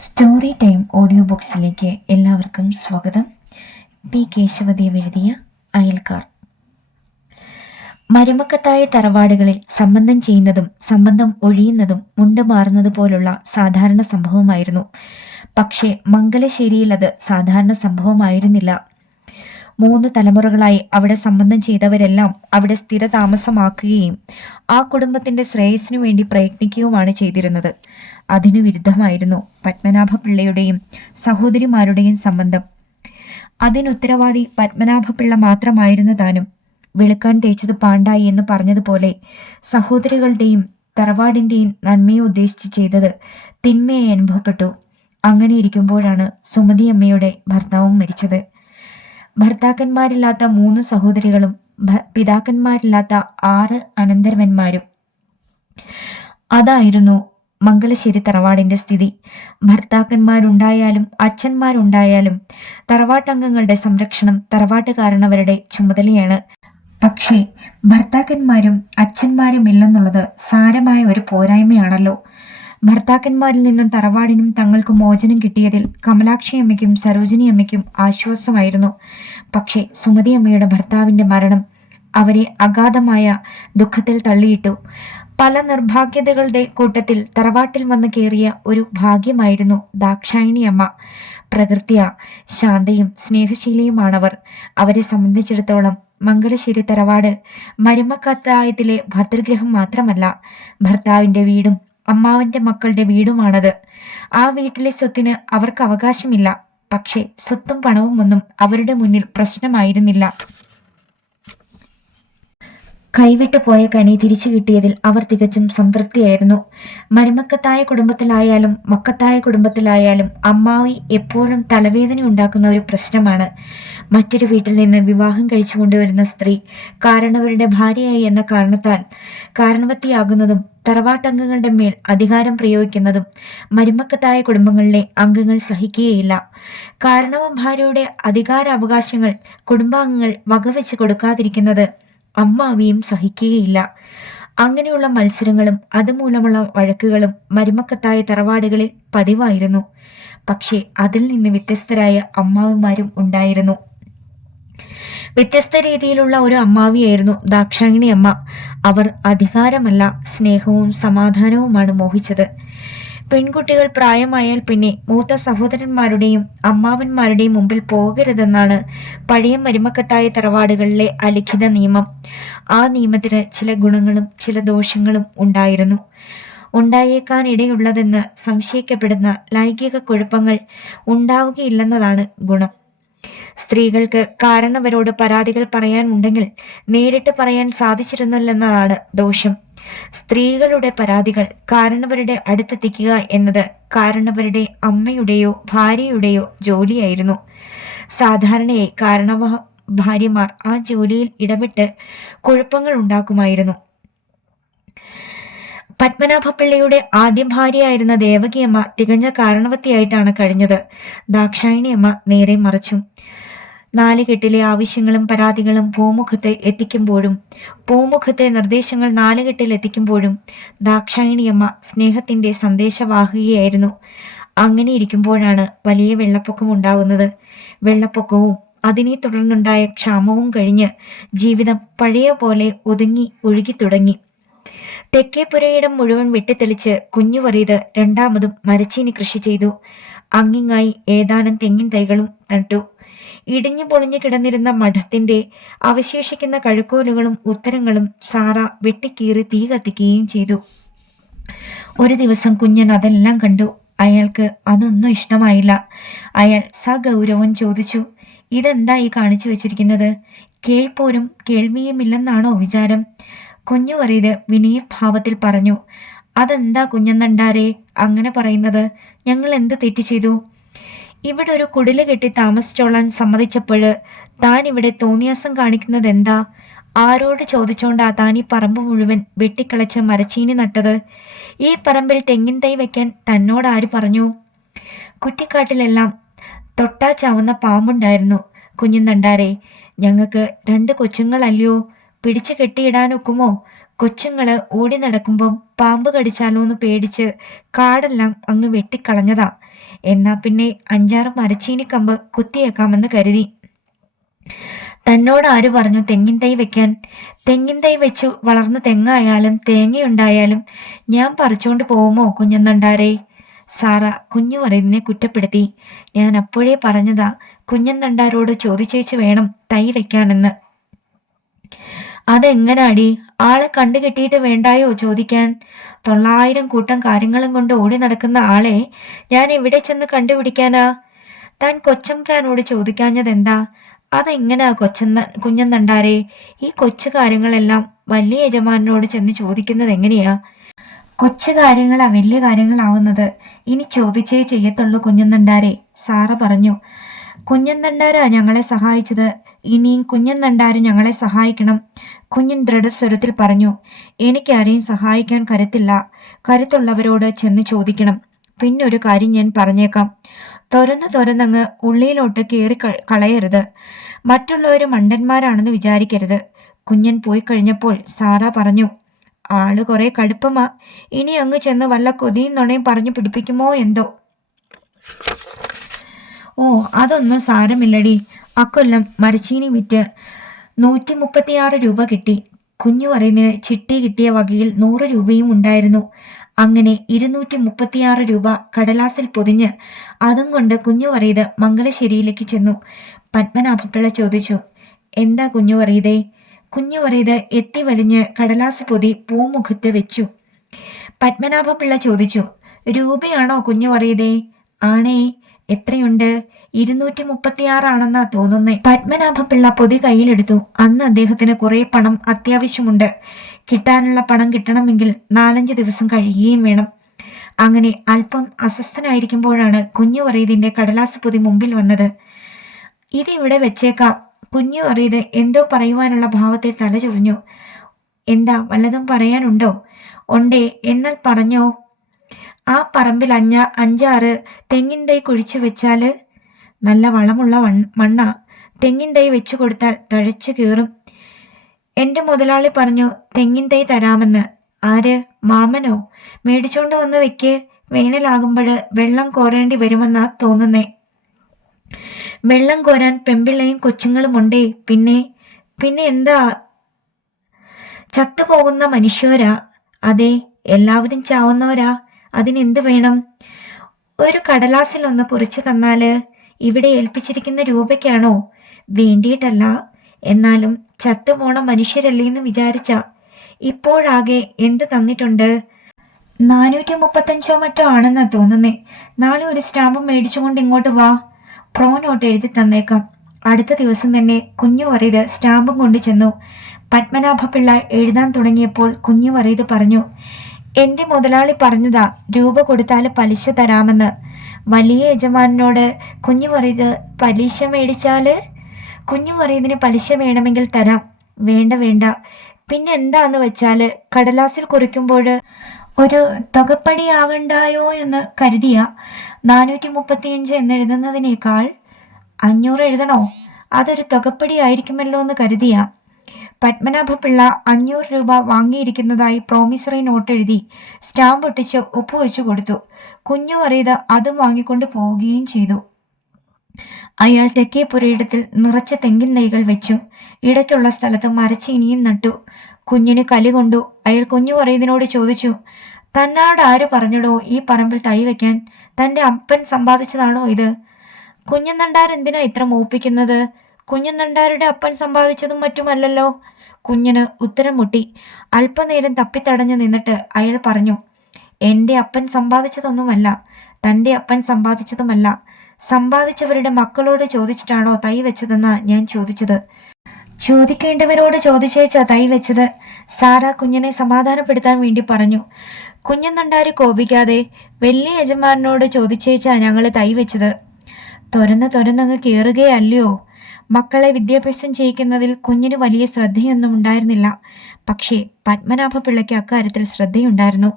Story time audio ബുക്സിലേക്ക് എല്ലാവർക്കും സ്വാഗതം. P Kesavadev എഴുതിയ അയൽക്കാർ. മരുമക്കത്തായ തറവാടുകളിൽ സംബന്ധം ചെയ്യുന്നതും സംബന്ധം ഒഴിയുന്നതും മുണ്ട് മാറുന്നത് പോലുള്ള സാധാരണ സംഭവമായിരുന്നു. പക്ഷേ മംഗലശ്ശേരിയിൽ അത് സാധാരണ സംഭവമായിരുന്നില്ല. 3 തലമുറകളായി അവിടെ സംബന്ധം ചെയ്തവരെല്ലാം അവിടെ സ്ഥിര താമസമാക്കുകയും ആ കുടുംബത്തിന്റെ ശ്രേയസ്സിനു വേണ്ടി പ്രയത്നിക്കുകയുമാണ് ചെയ്തിരുന്നത്. അതിനു വിരുദ്ധമായിരുന്നു പത്മനാഭപിള്ളയുടെയും സഹോദരിമാരുടെയും സംബന്ധം. അതിനുത്തരവാദി പത്മനാഭപിള്ള മാത്രമായിരുന്നു താനും. വെളുക്കാൻ തേച്ചത് പാണ്ടായി എന്ന് പറഞ്ഞതുപോലെ സഹോദരികളുടെയും തറവാടിന്റെയും നന്മയെ ഉദ്ദേശിച്ച് ചെയ്തത് തിന്മയെ അനുഭവപ്പെട്ടു. അങ്ങനെ ഇരിക്കുമ്പോഴാണ് സുമതിയമ്മയുടെ ഭർത്താവും മരിച്ചത്. ഭർത്താക്കന്മാരില്ലാത്ത 3 സഹോദരികളും പിതാക്കന്മാരില്ലാത്ത 6 അനന്തരവന്മാരും. അതായിരുന്നു മംഗലശ്ശേരി തറവാടിന്റെ സ്ഥിതി. ഭർത്താക്കന്മാരുണ്ടായാലും അച്ഛന്മാരുണ്ടായാലും തറവാട്ടംഗങ്ങളുടെ സംരക്ഷണം തറവാട്ടുകാരണവരുടെ ചുമതലയാണ്. പക്ഷേ ഭർത്താക്കന്മാരും അച്ഛന്മാരും ഇല്ലെന്നുള്ളത് സാരമായ ഒരു പോരായ്മയാണല്ലോ. ഭർത്താക്കന്മാരിൽ നിന്നും തറവാടിനും തങ്ങൾക്ക് മോചനം കിട്ടിയതിൽ കമലാക്ഷിയമ്മയ്ക്കും സരോജിനിയമ്മയ്ക്കും ആശ്വാസമായിരുന്നു. പക്ഷേ സുമതിയമ്മയുടെ ഭർത്താവിന്റെ മരണം അവരെ അഗാധമായ ദുഃഖത്തിൽ തള്ളിയിട്ടു. പല നിർഭാഗ്യതകളുടെ കൂട്ടത്തിൽ തറവാട്ടിൽ വന്ന് കയറിയ ഒരു ഭാഗ്യമായിരുന്നു ദാക്ഷായണിയമ്മ. പ്രകൃത്യ ശാന്തയും സ്നേഹശീലിയുമാണവർ. അവരെ സംബന്ധിച്ചിടത്തോളം മംഗലശ്ശേരി തറവാട് മരുമക്കത്തായത്തിലെ ഭർതൃഗൃഹം മാത്രമല്ല, ഭർത്താവിന്റെ വീടും അമ്മാവന്റെ മക്കളുടെ വീടുമാണത്. ആ വീട്ടിലെ സ്വത്തിന് അവർക്ക് അവകാശമില്ല. പക്ഷേ സ്വത്തും പണവും ഒന്നും അവരുടെ മുന്നിൽ പ്രശ്നമായിരുന്നില്ല. കൈവിട്ടു പോയ കനി തിരിച്ചു കിട്ടിയതിൽ അവർ തികച്ചും സംതൃപ്തിയായിരുന്നു. മരുമക്കത്തായ കുടുംബത്തിലായാലും മക്കത്തായ കുടുംബത്തിലായാലും അമ്മാവി എപ്പോഴും തലവേദന ഉണ്ടാക്കുന്ന ഒരു പ്രശ്നമാണ്. മറ്റൊരു വീട്ടിൽ നിന്ന് വിവാഹം കഴിച്ചു കൊണ്ടുവരുന്ന സ്ത്രീ കാരണവരുടെ ഭാര്യയായി എന്ന കാരണത്താൽ കാരണവത്തിയാകുന്നതും തറവാട്ടംഗങ്ങളുടെ മേൽ അധികാരം പ്രയോഗിക്കുന്നതും മരുമക്കത്തായ കുടുംബങ്ങളിലെ അംഗങ്ങൾ സഹിക്കുകയില്ല. കാരണവ ഭാര്യയുടെ അധികാരാവകാശങ്ങൾ കുടുംബാംഗങ്ങൾ വകവെച്ച് കൊടുക്കാതിരിക്കുന്നത് അമ്മാവിയും സഹിക്കുകയില്ല. അങ്ങനെയുള്ള മത്സരങ്ങളും അതുമൂലമുള്ള വഴക്കുകളും മരുമക്കത്തായ തറവാടുകളിൽ പതിവായിരുന്നു. പക്ഷേ അതിൽ നിന്ന് വ്യത്യസ്തരായ അമ്മാവിമാരും ഉണ്ടായിരുന്നു. വ്യത്യസ്ത രീതിയിലുള്ള ഒരു അമ്മാവിയായിരുന്നു ദാക്ഷായണി അമ്മ. അവർ അധികാരമല്ല, സ്നേഹവും സമാധാനവുമാണ് മോഹിച്ചത്. പെൺകുട്ടികൾ പ്രായമായാൽ പിന്നെ മൂത്ത സഹോദരന്മാരുടെയും അമ്മാവന്മാരുടെയും മുമ്പിൽ പോകരുതെന്നാണ് പഴയ മരുമക്കത്തായ തറവാടുകളിലെ അലിഖിത നിയമം. ആ നിയമത്തിന് ചില ഗുണങ്ങളും ചില ദോഷങ്ങളും ഉണ്ടായിരുന്നു. ഉണ്ടായേക്കാനിടയുള്ളതെന്ന് സംശയിക്കപ്പെടുന്ന ലൈംഗിക കുഴപ്പങ്ങൾ ഉണ്ടാവുകയില്ലെന്നതാണ് ഗുണം. സ്ത്രീകൾക്ക് കാരണവരോട് പരാതികൾ പറയാനുണ്ടെങ്കിൽ നേരിട്ട് പറയാൻ സാധിച്ചിരുന്നില്ലെന്നതാണ് ദോഷം. സ്ത്രീകളുടെ പരാതികൾ കാരണവരുടെ അടുത്തെത്തിക്കുക എന്നത് കാരണവരുടെ അമ്മയുടെയോ ഭാര്യയുടെയോ ജോലിയായിരുന്നു. സാധാരണയായി കാരണവ ഭാര്യമാർ ആ ജോലിയിൽ ഇടപെട്ട് കുഴപ്പങ്ങൾ ഉണ്ടാക്കുമായിരുന്നു. പത്മനാഭപിള്ളയുടെ ആദ്യ ഭാര്യയായിരുന്ന ദേവകിയമ്മ തികഞ്ഞ കാരണവത്തിയായിട്ടാണ് കഴിഞ്ഞത്. ദാക്ഷായണിയമ്മ നേരെ മറിച്ചും. 4 കെട്ടിലെ ആവശ്യങ്ങളും പരാതികളും പൂമുഖത്ത് എത്തിക്കുമ്പോഴും പൂമുഖത്തെ നിർദ്ദേശങ്ങൾ 4 കെട്ടിൽ എത്തിക്കുമ്പോഴും ദാക്ഷായണിയമ്മ സ്നേഹത്തിന്റെ സന്ദേശവാഹകയായിരുന്നു. അങ്ങനെ ഇരിക്കുമ്പോഴാണ് വലിയ വെള്ളപ്പൊക്കം ഉണ്ടാകുന്നത്. വെള്ളപ്പൊക്കവും അതിനെ തുടർന്നുണ്ടായ ക്ഷാമവും കഴിഞ്ഞ് ജീവിതം പഴയ പോലെ ഒതുങ്ങി ഒഴുകി തുടങ്ങി. തെക്കേ പുരയിടം മുഴുവൻ വെട്ടിത്തെളിച്ച് കുഞ്ഞുവറീത് രണ്ടാമതും മരച്ചീനി കൃഷി ചെയ്തു. അങ്ങിങ്ങായി ഏതാനും തെങ്ങിൻ തൈകളും നട്ടു. ഇടിഞ്ഞു പൊളിഞ്ഞു കിടന്നിരുന്ന മഠത്തിന്റെ അവശേഷിക്കുന്ന കഴുക്കോലുകളും ഉത്തരങ്ങളും സാറ വെട്ടിക്കീറി തീ കത്തിക്കുകയും ചെയ്തു. ഒരു ദിവസം കുഞ്ഞൻ അതെല്ലാം കണ്ടു. അയാൾക്ക് അതൊന്നും ഇഷ്ടമായില്ല. അയാൾ സഗൗരവം ചോദിച്ചു, "ഇതെന്താ ഈ കാണിച്ചു വെച്ചിരിക്കുന്നത്? കേൾപ്പോരും കേൾവിയുമില്ലെന്നാണോ വിചാരം?" കുഞ്ഞുവറീത് വിനയഭാവത്തിൽ പറഞ്ഞു, "അതെന്താ കുഞ്ഞന്നണ്ടാരേ അങ്ങനെ പറയുന്നത്? ഞങ്ങൾ എന്ത് തെറ്റ് ചെയ്തു? ഇവിടെ ഒരു കുടില് കെട്ടി താമസിച്ചോളാൻ സമ്മതിച്ചപ്പോൾ താൻ ഇവിടെ തോന്നിയാസം കാണിക്കുന്നത് എന്താ? ആരോട് ചോദിച്ചോണ്ടാ താൻ ഈ പറമ്പ് മുഴുവൻ വെട്ടിക്കളച്ച് മരച്ചീനി നട്ടത്? ഈ പറമ്പിൽ തെങ്ങിൻ തൈ വെക്കാൻ തന്നോട് ആര് പറഞ്ഞു? കുറ്റിക്കാട്ടിലെല്ലാം തൊട്ടാ ചാവുന്ന പാമ്പുണ്ടായിരുന്നു. കുഞ്ഞുനണ്ടാരേ, ഞങ്ങൾക്ക് 2 കൊച്ചുങ്ങളല്ലയോ? പിടിച്ചു കെട്ടിയിടാനൊക്കുമോ? കൊച്ചുങ്ങള് ഓടി നടക്കുമ്പം പാമ്പ് കടിച്ചാലോ എന്ന് പേടിച്ച് കാടെല്ലാം അങ്ങ് വെട്ടിക്കളഞ്ഞതാ. എന്നാ പിന്നെ 5-6 മരച്ചീനിക്കമ്പ് കുത്തിയേക്കാമെന്ന് കരുതി. തന്നോട് ആര് പറഞ്ഞു തെങ്ങിൻ തൈ വെക്കാൻ? തെങ്ങിൻ തൈ വെച്ചു വളർന്ന തെങ്ങായാലും തേങ്ങയുണ്ടായാലും ഞാൻ പറിച്ചുകൊണ്ട് പോകുമോ കുഞ്ഞന്നണ്ടാരേ? സാറ കുഞ്ഞു പറയുന്നതിനെ കുറ്റപ്പെടുത്തി. ഞാൻ അപ്പോഴേ പറഞ്ഞതാ കുഞ്ഞന്നണ്ടാരോട് ചോദിച്ചേച്ച് വേണം തൈ വെക്കാനെന്ന്. അതെങ്ങനാടി? ആളെ കണ്ടു കിട്ടിയിട്ട് വേണ്ടായോ ചോദിക്കാൻ? 900 കൂട്ടം കാര്യങ്ങളും കൊണ്ട് ഓടി നടക്കുന്ന ആളെ ഞാൻ എവിടെ ചെന്ന് കണ്ടുപിടിക്കാനാ? താൻ കൊച്ചമ്പ്രാനോട് ചോദിക്കാഞ്ഞതെന്താ? അതെങ്ങനാ കുഞ്ഞന്നണ്ടാരേ? ഈ കൊച്ചു കാര്യങ്ങളെല്ലാം വലിയ യജമാനോട് ചെന്ന് ചോദിക്കുന്നത് എങ്ങനെയാ? കൊച്ചു കാര്യങ്ങളാ വലിയ കാര്യങ്ങളാവുന്നത്. ഇനി ചോദിച്ചേ ചെയ്യത്തുള്ളൂ കുഞ്ഞന്നണ്ടാരേ, സാറ പറഞ്ഞു. കുഞ്ഞന്നണ്ടാരാ ഞങ്ങളെ സഹായിച്ചത്, ഇനിയും കുഞ്ഞന്നണ്ടാര് ഞങ്ങളെ സഹായിക്കണം. കുഞ്ഞൻ ദൃഢസ്വരത്തിൽ പറഞ്ഞു. എനിക്കാരെയും സഹായിക്കാൻ കരുത്തില്ല. കരുത്തുള്ളവരോട് ചെന്ന് ചോദിക്കണം. പിന്നൊരു കാര്യം ഞാൻ പറഞ്ഞേക്കാം, തുറന്നങ്ങ് ഉള്ളിലോട്ട് കയറി കളയരുത്. മറ്റുള്ളവർ മണ്ടന്മാരാണെന്ന് വിചാരിക്കരുത്. കുഞ്ഞൻ പോയി കഴിഞ്ഞപ്പോൾ സാറ പറഞ്ഞു. ആള് കുറെ കടുപ്പമാ. ഇനി അങ്ങ് ചെന്ന് വല്ല കൊതിയും നുണയും പറഞ്ഞു പിടിപ്പിക്കുമോ എന്തോ. ഓ അതൊന്നും സാരമില്ലടി. അക്കൊല്ലം മരച്ചീനി വിറ്റ് 136 രൂപ കിട്ടി. കുഞ്ഞു പറയുന്നതിന് ചിട്ടി കിട്ടിയ വകയിൽ 100 രൂപയും ഉണ്ടായിരുന്നു. അങ്ങനെ 236 രൂപ കടലാസിൽ പൊതിഞ്ഞ് അതും കൊണ്ട് കുഞ്ഞു പറയത് മംഗലശ്ശേരിയിലേക്ക് ചെന്നു. പത്മനാഭപിള്ള ചോദിച്ചു, എന്താ കുഞ്ഞു പറയതേ? കുഞ്ഞു പറയത് എത്തി വലിഞ്ഞ് കടലാസ് പൊതി പൂമുഖത്ത് വെച്ചു. പത്മനാഭപിള്ള ചോദിച്ചു, രൂപയാണോ കുഞ്ഞു പറയതേ? ആണേ. എത്രയുണ്ട്? 236 ആണെന്നാ തോന്നുന്നേ. പത്മനാഭപിള്ള പൊതി കയ്യിലെടുത്തു. അന്ന് അദ്ദേഹത്തിന് കുറെ പണം അത്യാവശ്യമുണ്ട്. കിട്ടാനുള്ള പണം കിട്ടണമെങ്കിൽ 4-5 ദിവസം കഴിയുകയും വേണം. അങ്ങനെ അല്പം അസ്വസ്ഥനായിരിക്കുമ്പോഴാണ് കുഞ്ഞു പറയതിന്റെ കടലാസ് പൊതി മുമ്പിൽ വന്നത്. ഇതിവിടെ വെച്ചേക്കാം. കുഞ്ഞു പറയത് എന്തോ പറയുവാനുള്ള ഭാവത്തിൽ തല ചൊറിഞ്ഞു. എന്താ, വല്ലതും പറയാനുണ്ടോ? ഉണ്ടേ, എന്നാൽ പറഞ്ഞോ. ആ പറമ്പിൽ 5-6 തെങ്ങിൻ തൈ കുഴിച്ചു വെച്ചാല് നല്ല വളമുള്ള മണ്ണാ. തെങ്ങിൻ തൈ വെച്ചു കൊടുത്താൽ തഴച്ചു കീറും. എന്റെ മുതലാളി പറഞ്ഞു തെങ്ങിൻ തൈ തരാമെന്ന്. ആര്? മാമനോ? മേടിച്ചോണ്ട് വന്ന് വെക്ക്. വേനലാകുമ്പോൾ വെള്ളം കോരേണ്ടി വരുമെന്നാ തോന്നുന്നേ. വെള്ളം കോരാൻ പെമ്പിള്ളയും കൊച്ചുങ്ങളുമുണ്ടേ. പിന്നെ എന്താ? ചത്തുപോകുന്ന മനുഷ്യരാ. അതെ, എല്ലാവരും ചാവുന്നവരാ. അതിനെന്ത് വേണം? ഒരു കടലാസിൽ ഒന്ന് കുറിച്ചു തന്നാല്. ഇവിടെ ഏൽപ്പിച്ചിരിക്കുന്ന രൂപയ്ക്കാണോ? വേണ്ടിയിട്ടല്ല, എന്നാലും ചത്തുപോണ മനുഷ്യരല്ലേന്ന് വിചാരിച്ച. ഇപ്പോഴാകെ എന്ത് തന്നിട്ടുണ്ട്? 435 മറ്റോ ആണെന്നാ തോന്നുന്നേ. നാളെ ഒരു സ്റ്റാമ്പ് മേടിച്ചുകൊണ്ട് ഇങ്ങോട്ട് വാ. പ്രോ നോട്ട് എഴുതി തന്നേക്കാം. അടുത്ത ദിവസം തന്നെ കുഞ്ഞു പറയത് സ്റ്റാമ്പും കൊണ്ട് ചെന്നു. പത്മനാഭപിള്ള എഴുതാൻ തുടങ്ങിയപ്പോൾ കുഞ്ഞു പറയത് പറഞ്ഞു, എന്റെ മുതലാളി പറഞ്ഞതാ രൂപ കൊടുത്താൽ പലിശ തരാമെന്ന്. വലിയ യജമാനോട് കുഞ്ഞു പറയത് പലിശ മേടിച്ചാല്? കുഞ്ഞു പറയുന്നതിന് പലിശ വേണമെങ്കിൽ തരാം. വേണ്ട. പിന്നെ എന്താന്ന് വെച്ചാല് കടലാസിൽ കുറിക്കുമ്പോൾ ഒരു തുകപ്പടിയാകണ്ടായോ എന്ന് കരുതിയ 435 എന്നെഴുതുന്നതിനേക്കാൾ 500 എഴുതണോ? അതൊരു തുകപ്പടി ആയിരിക്കുമല്ലോ എന്ന് കരുതിയ. പത്മനാഭപിള്ള 500 രൂപ വാങ്ങിയിരിക്കുന്നതായി പ്രോമിസറി നോട്ട് എഴുതി സ്റ്റാമ്പ് ഒട്ടിച്ച് ഒപ്പുവെച്ചു കൊടുത്തു. കുഞ്ഞു പറയത് അതും വാങ്ങിക്കൊണ്ട് പോവുകയും ചെയ്തു. അയാൾ തെക്കേ പുരയിടത്തിൽ നിറച്ച തെങ്ങിൻ തൈകൾ വെച്ചു. ഇടയ്ക്കുള്ള സ്ഥലത്ത് മരച്ചീനിയും നട്ടു. കുഞ്ഞിന് കലി കൊണ്ടു. അയാൾ കുഞ്ഞു പറയതിനോട് ചോദിച്ചു, തന്നോട് ആര് പറഞ്ഞടോ ഈ പറമ്പിൽ തൈ വെക്കാൻ? തൻ്റെ അപ്പൻ സമ്പാദിച്ചതാണോ ഇത്? കുഞ്ഞന്നണ്ടാർ എന്തിനാ ഇത്ര മൂപ്പിക്കുന്നത്? കുഞ്ഞന്നണ്ടാരുടെ അപ്പൻ സമ്പാദിച്ചതും മറ്റുമല്ലല്ലോ. കുഞ്ഞിന് ഉത്തരം മുട്ടി. അല്പനേരം തപ്പിത്തടഞ്ഞു നിന്നിട്ട് അയാൾ പറഞ്ഞു, എൻ്റെ അപ്പൻ സമ്പാദിച്ചതൊന്നുമല്ല, തൻ്റെ അപ്പൻ സമ്പാദിച്ചതുമല്ല. സമ്പാദിച്ചവരുടെ മക്കളോട് ചോദിച്ചിട്ടാണോ തൈ വെച്ചതെന്നാ ഞാൻ ചോദിച്ചത്. ചോദിക്കേണ്ടവരോട് ചോദിച്ചേച്ചാ തൈ വെച്ചത്. സാറ കുഞ്ഞിനെ സമാധാനപ്പെടുത്താൻ വേണ്ടി പറഞ്ഞു. കുഞ്ഞന്നണ്ടാര് കോപിക്കാതെ, വലിയ യജമാനോട് ചോദിച്ചേച്ചാ ഞങ്ങൾ തൈ വെച്ചത്. തുരന്നങ്ങ് കയറുകയല്ലയോ. മക്കളെ വിദ്യാഭ്യാസം ചെയ്യിക്കുന്നതിൽ കുഞ്ഞിന് വലിയ ശ്രദ്ധയൊന്നും ഉണ്ടായിരുന്നില്ല. പക്ഷേ പത്മനാഭപിള്ളയ്ക്ക് അക്കാര്യത്തിൽ ശ്രദ്ധയുണ്ടായിരുന്നു.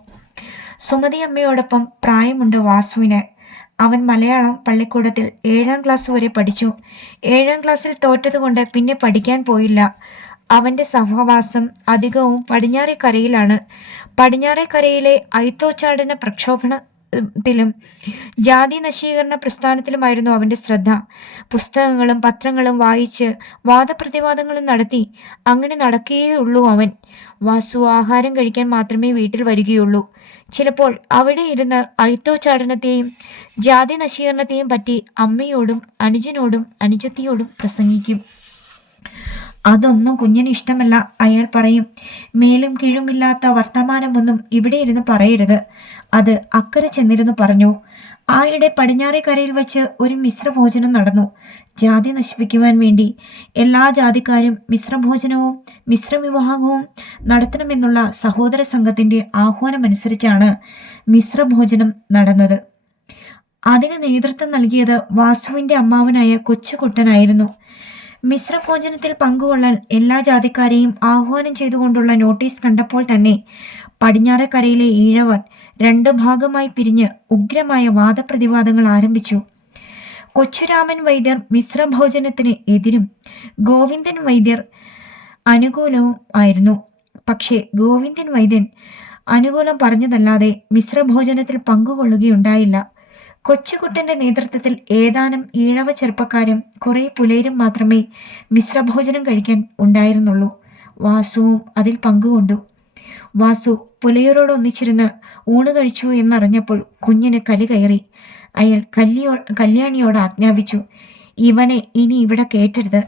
സുമതി അമ്മയോടൊപ്പം പ്രായമുണ്ട് വാസുവിന്. അവൻ മലയാളം പള്ളിക്കൂടത്തിൽ 7ാം ക്ലാസ് വരെ പഠിച്ചു. 7ാം ക്ലാസ്സിൽ തോറ്റതുകൊണ്ട് പിന്നെ പഠിക്കാൻ പോയില്ല. അവന്റെ സഹവാസം അധികവും പടിഞ്ഞാറേക്കരയിലാണ്. പടിഞ്ഞാറേക്കരയിലെ ഐത്തോച്ചാടന പ്രക്ഷോഭണത്തിലും ജാതി നശീകരണ പ്രസ്ഥാനത്തിലുമായിരുന്നു അവന്റെ ശ്രദ്ധ. പുസ്തകങ്ങളും പത്രങ്ങളും വായിച്ച് വാദപ്രതിവാദങ്ങളും നടത്തി അങ്ങനെ നടക്കുകയുള്ളൂ അവൻ. വാസു ആഹാരം കഴിക്കാൻ മാത്രമേ വീട്ടിൽ വരികയുള്ളൂ. ചിലപ്പോൾ അവിടെ ഇരുന്ന് ഐത്തോച്ചാടനത്തെയും ജാതി നശീകരണത്തെയും പറ്റി അമ്മയോടും അനുജനോടും അനുജത്തിയോടും പ്രസംഗിക്കും. അതൊന്നും കുഞ്ഞിന് ഇഷ്ടമല്ല. അയാൾ പറയും, മേലും കീഴുമില്ലാത്ത വർത്തമാനമൊന്നും ഇവിടെ ഇരുന്ന് പറയരുത്. അത് അക്കരെ ചെന്നിരുന്ന് പറഞ്ഞു. ആയിടെ പടിഞ്ഞാറേക്കരയിൽ വച്ച് ഒരു മിശ്രഭോജനം നടന്നു. ജാതി നശിപ്പിക്കുവാൻ വേണ്ടി എല്ലാ ജാതിക്കാരും മിശ്രഭോജനവും മിശ്രവിവാഹവും നടത്തണമെന്നുള്ള സഹോദര സംഘത്തിന്റെ ആഹ്വാനമനുസരിച്ചാണ് മിശ്രഭോജനം നടന്നത്. അതിന് നേതൃത്വം നൽകിയത് വാസുവിന്റെ അമ്മാവനായ കൊച്ചുകുട്ടനായിരുന്നു. മിശ്രഭോജനത്തിൽ പങ്കുകൊള്ളാൻ എല്ലാ ജാതിക്കാരെയും ആഹ്വാനം ചെയ്തുകൊണ്ടുള്ള നോട്ടീസ് കണ്ടപ്പോൾ തന്നെ പടിഞ്ഞാറേക്കരയിലെ ഈഴവർ 2 ഭാഗമായി പിരിഞ്ഞ് ഉഗ്രമായ വാദപ്രതിവാദങ്ങൾ ആരംഭിച്ചു. കൊച്ചുരാമൻ വൈദ്യർ മിശ്രഭോജനത്തിന് എതിരും ഗോവിന്ദൻ വൈദ്യർ അനുകൂലവും ആയിരുന്നു. പക്ഷേ ഗോവിന്ദൻ വൈദ്യൻ അനുകൂലം പറഞ്ഞതല്ലാതെ മിശ്രഭോജനത്തിൽ പങ്കുകൊള്ളുകയുണ്ടായില്ല. കൊച്ചുകുട്ടന്റെ നേതൃത്വത്തിൽ ഏതാനും ഈഴവ ചെറുപ്പക്കാരും കുറെ പുലയരും മാത്രമേ മിശ്രഭോജനം കഴിക്കാൻ ഉണ്ടായിരുന്നുള്ളൂ. വാസുവും അതിൽ പങ്കുകൊണ്ടു. വാസു പുലയരോട് ഒന്നിച്ചിരുന്ന് ഊണ് കഴിച്ചു എന്നറിഞ്ഞപ്പോൾ കുഞ്ഞിന് കലി കയറി. അയാൾ കല്യാണിയോട് ആജ്ഞാപിച്ചു, ഇവനെ ഇനി ഇവിടെ കയറ്റരുത്,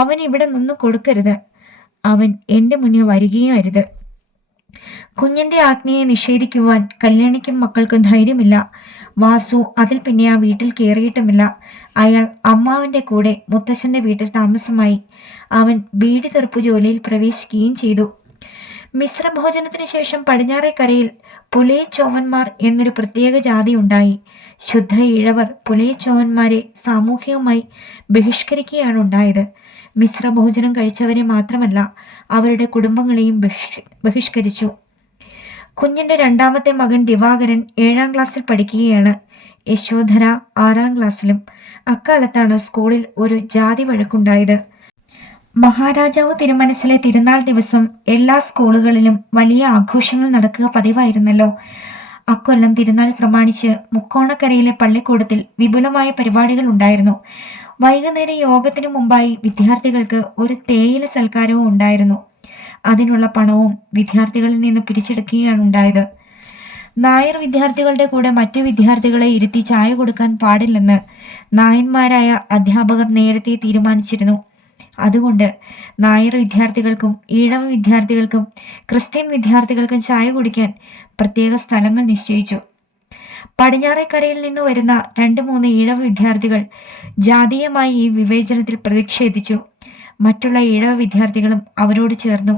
അവൻ ഇവിടെ നിന്ന് കൊടുക്കരുത്, അവൻ എൻ്റെ മുന്നിൽ വരികയും അരുത്. കുഞ്ഞിന്റെ ആജ്ഞയെ നിഷേധിക്കുവാൻ കല്യാണിക്കും മക്കൾക്കും ധൈര്യമില്ല. വാസു അതിൽ പിന്നെ ആ വീട്ടിൽ കയറിയിട്ടുമില്ല. അയാൾ അമ്മാവന്റെ കൂടെ മുത്തശ്ശന്റെ വീട്ടിൽ താമസമായി. അവൻ ബീഡി തെറുപ്പ് ജോലിയിൽ പ്രവേശിക്കുകയും ചെയ്തു. മിശ്രഭോജനത്തിന് ശേഷം പടിഞ്ഞാറേക്കരയിൽ പുലയച്ചോവന്മാർ എന്നൊരു പ്രത്യേക ജാതി ഉണ്ടായി. ശുദ്ധ ഈഴവർ പുലയച്ചോവന്മാരെ സാമൂഹികമായി ബഹിഷ്കരിക്കുകയാണ് ഉണ്ടായത്. മിശ്രഭോജനം കഴിച്ചവരെ മാത്രമല്ല, അവരുടെ കുടുംബങ്ങളെയും ബഹിഷ്കരിച്ചു. കുഞ്ഞിന്റെ 2ാമത്തെ മകൻ ദിവാകരൻ 7ാം ക്ലാസ്സിൽ പഠിക്കുകയാണ്. യശോധര 6ാം ക്ലാസ്സിലും. അക്കാലത്താണ് സ്കൂളിൽ ഒരു ജാതി വഴക്കുണ്ടായത്. മഹാരാജാവ് തിരുമനസിലെ തിരുനാൾ ദിവസം എല്ലാ സ്കൂളുകളിലും വലിയ ആഘോഷങ്ങൾ നടക്കുക പതിവായിരുന്നല്ലോ. അക്കൊല്ലം തിരുനാൾ പ്രമാണിച്ച് മുക്കോണക്കരയിലെ പള്ളിക്കൂടത്തിൽ വിപുലമായ പരിപാടികൾ ഉണ്ടായിരുന്നു. വൈകുന്നേരം യോഗത്തിനു മുമ്പായി വിദ്യാർത്ഥികൾക്ക് ഒരു തേയില സൽക്കാരവും ഉണ്ടായിരുന്നു. അതിനുള്ള പണവും വിദ്യാർത്ഥികളിൽ നിന്ന് പിരിച്ചെടുക്കുകയാണ് ഉണ്ടായത്. നായർ വിദ്യാർത്ഥികളുടെ കൂടെ മറ്റു വിദ്യാർത്ഥികളെ ഇരുത്തി ചായ കൊടുക്കാൻ പാടില്ലെന്ന് നായന്മാരായ അധ്യാപകർ നേരത്തെ തീരുമാനിച്ചിരുന്നു. അതുകൊണ്ട് നായർ വിദ്യാർത്ഥികൾക്കും ഈഴവ വിദ്യാർത്ഥികൾക്കും ക്രിസ്ത്യൻ വിദ്യാർത്ഥികൾക്കും ചായ കുടിക്കാൻ പ്രത്യേക സ്ഥലങ്ങൾ നിശ്ചയിച്ചു. പടിഞ്ഞാറേക്കരയിൽ നിന്ന് വരുന്ന 2-3 ഈഴവ വിദ്യാർത്ഥികൾ ജാതീയമായി ഈ വിവേചനത്തിൽ പ്രതിഷേധിച്ചു. മറ്റുള്ള ഈഴവ വിദ്യാർത്ഥികളും അവരോട് ചേർന്നു.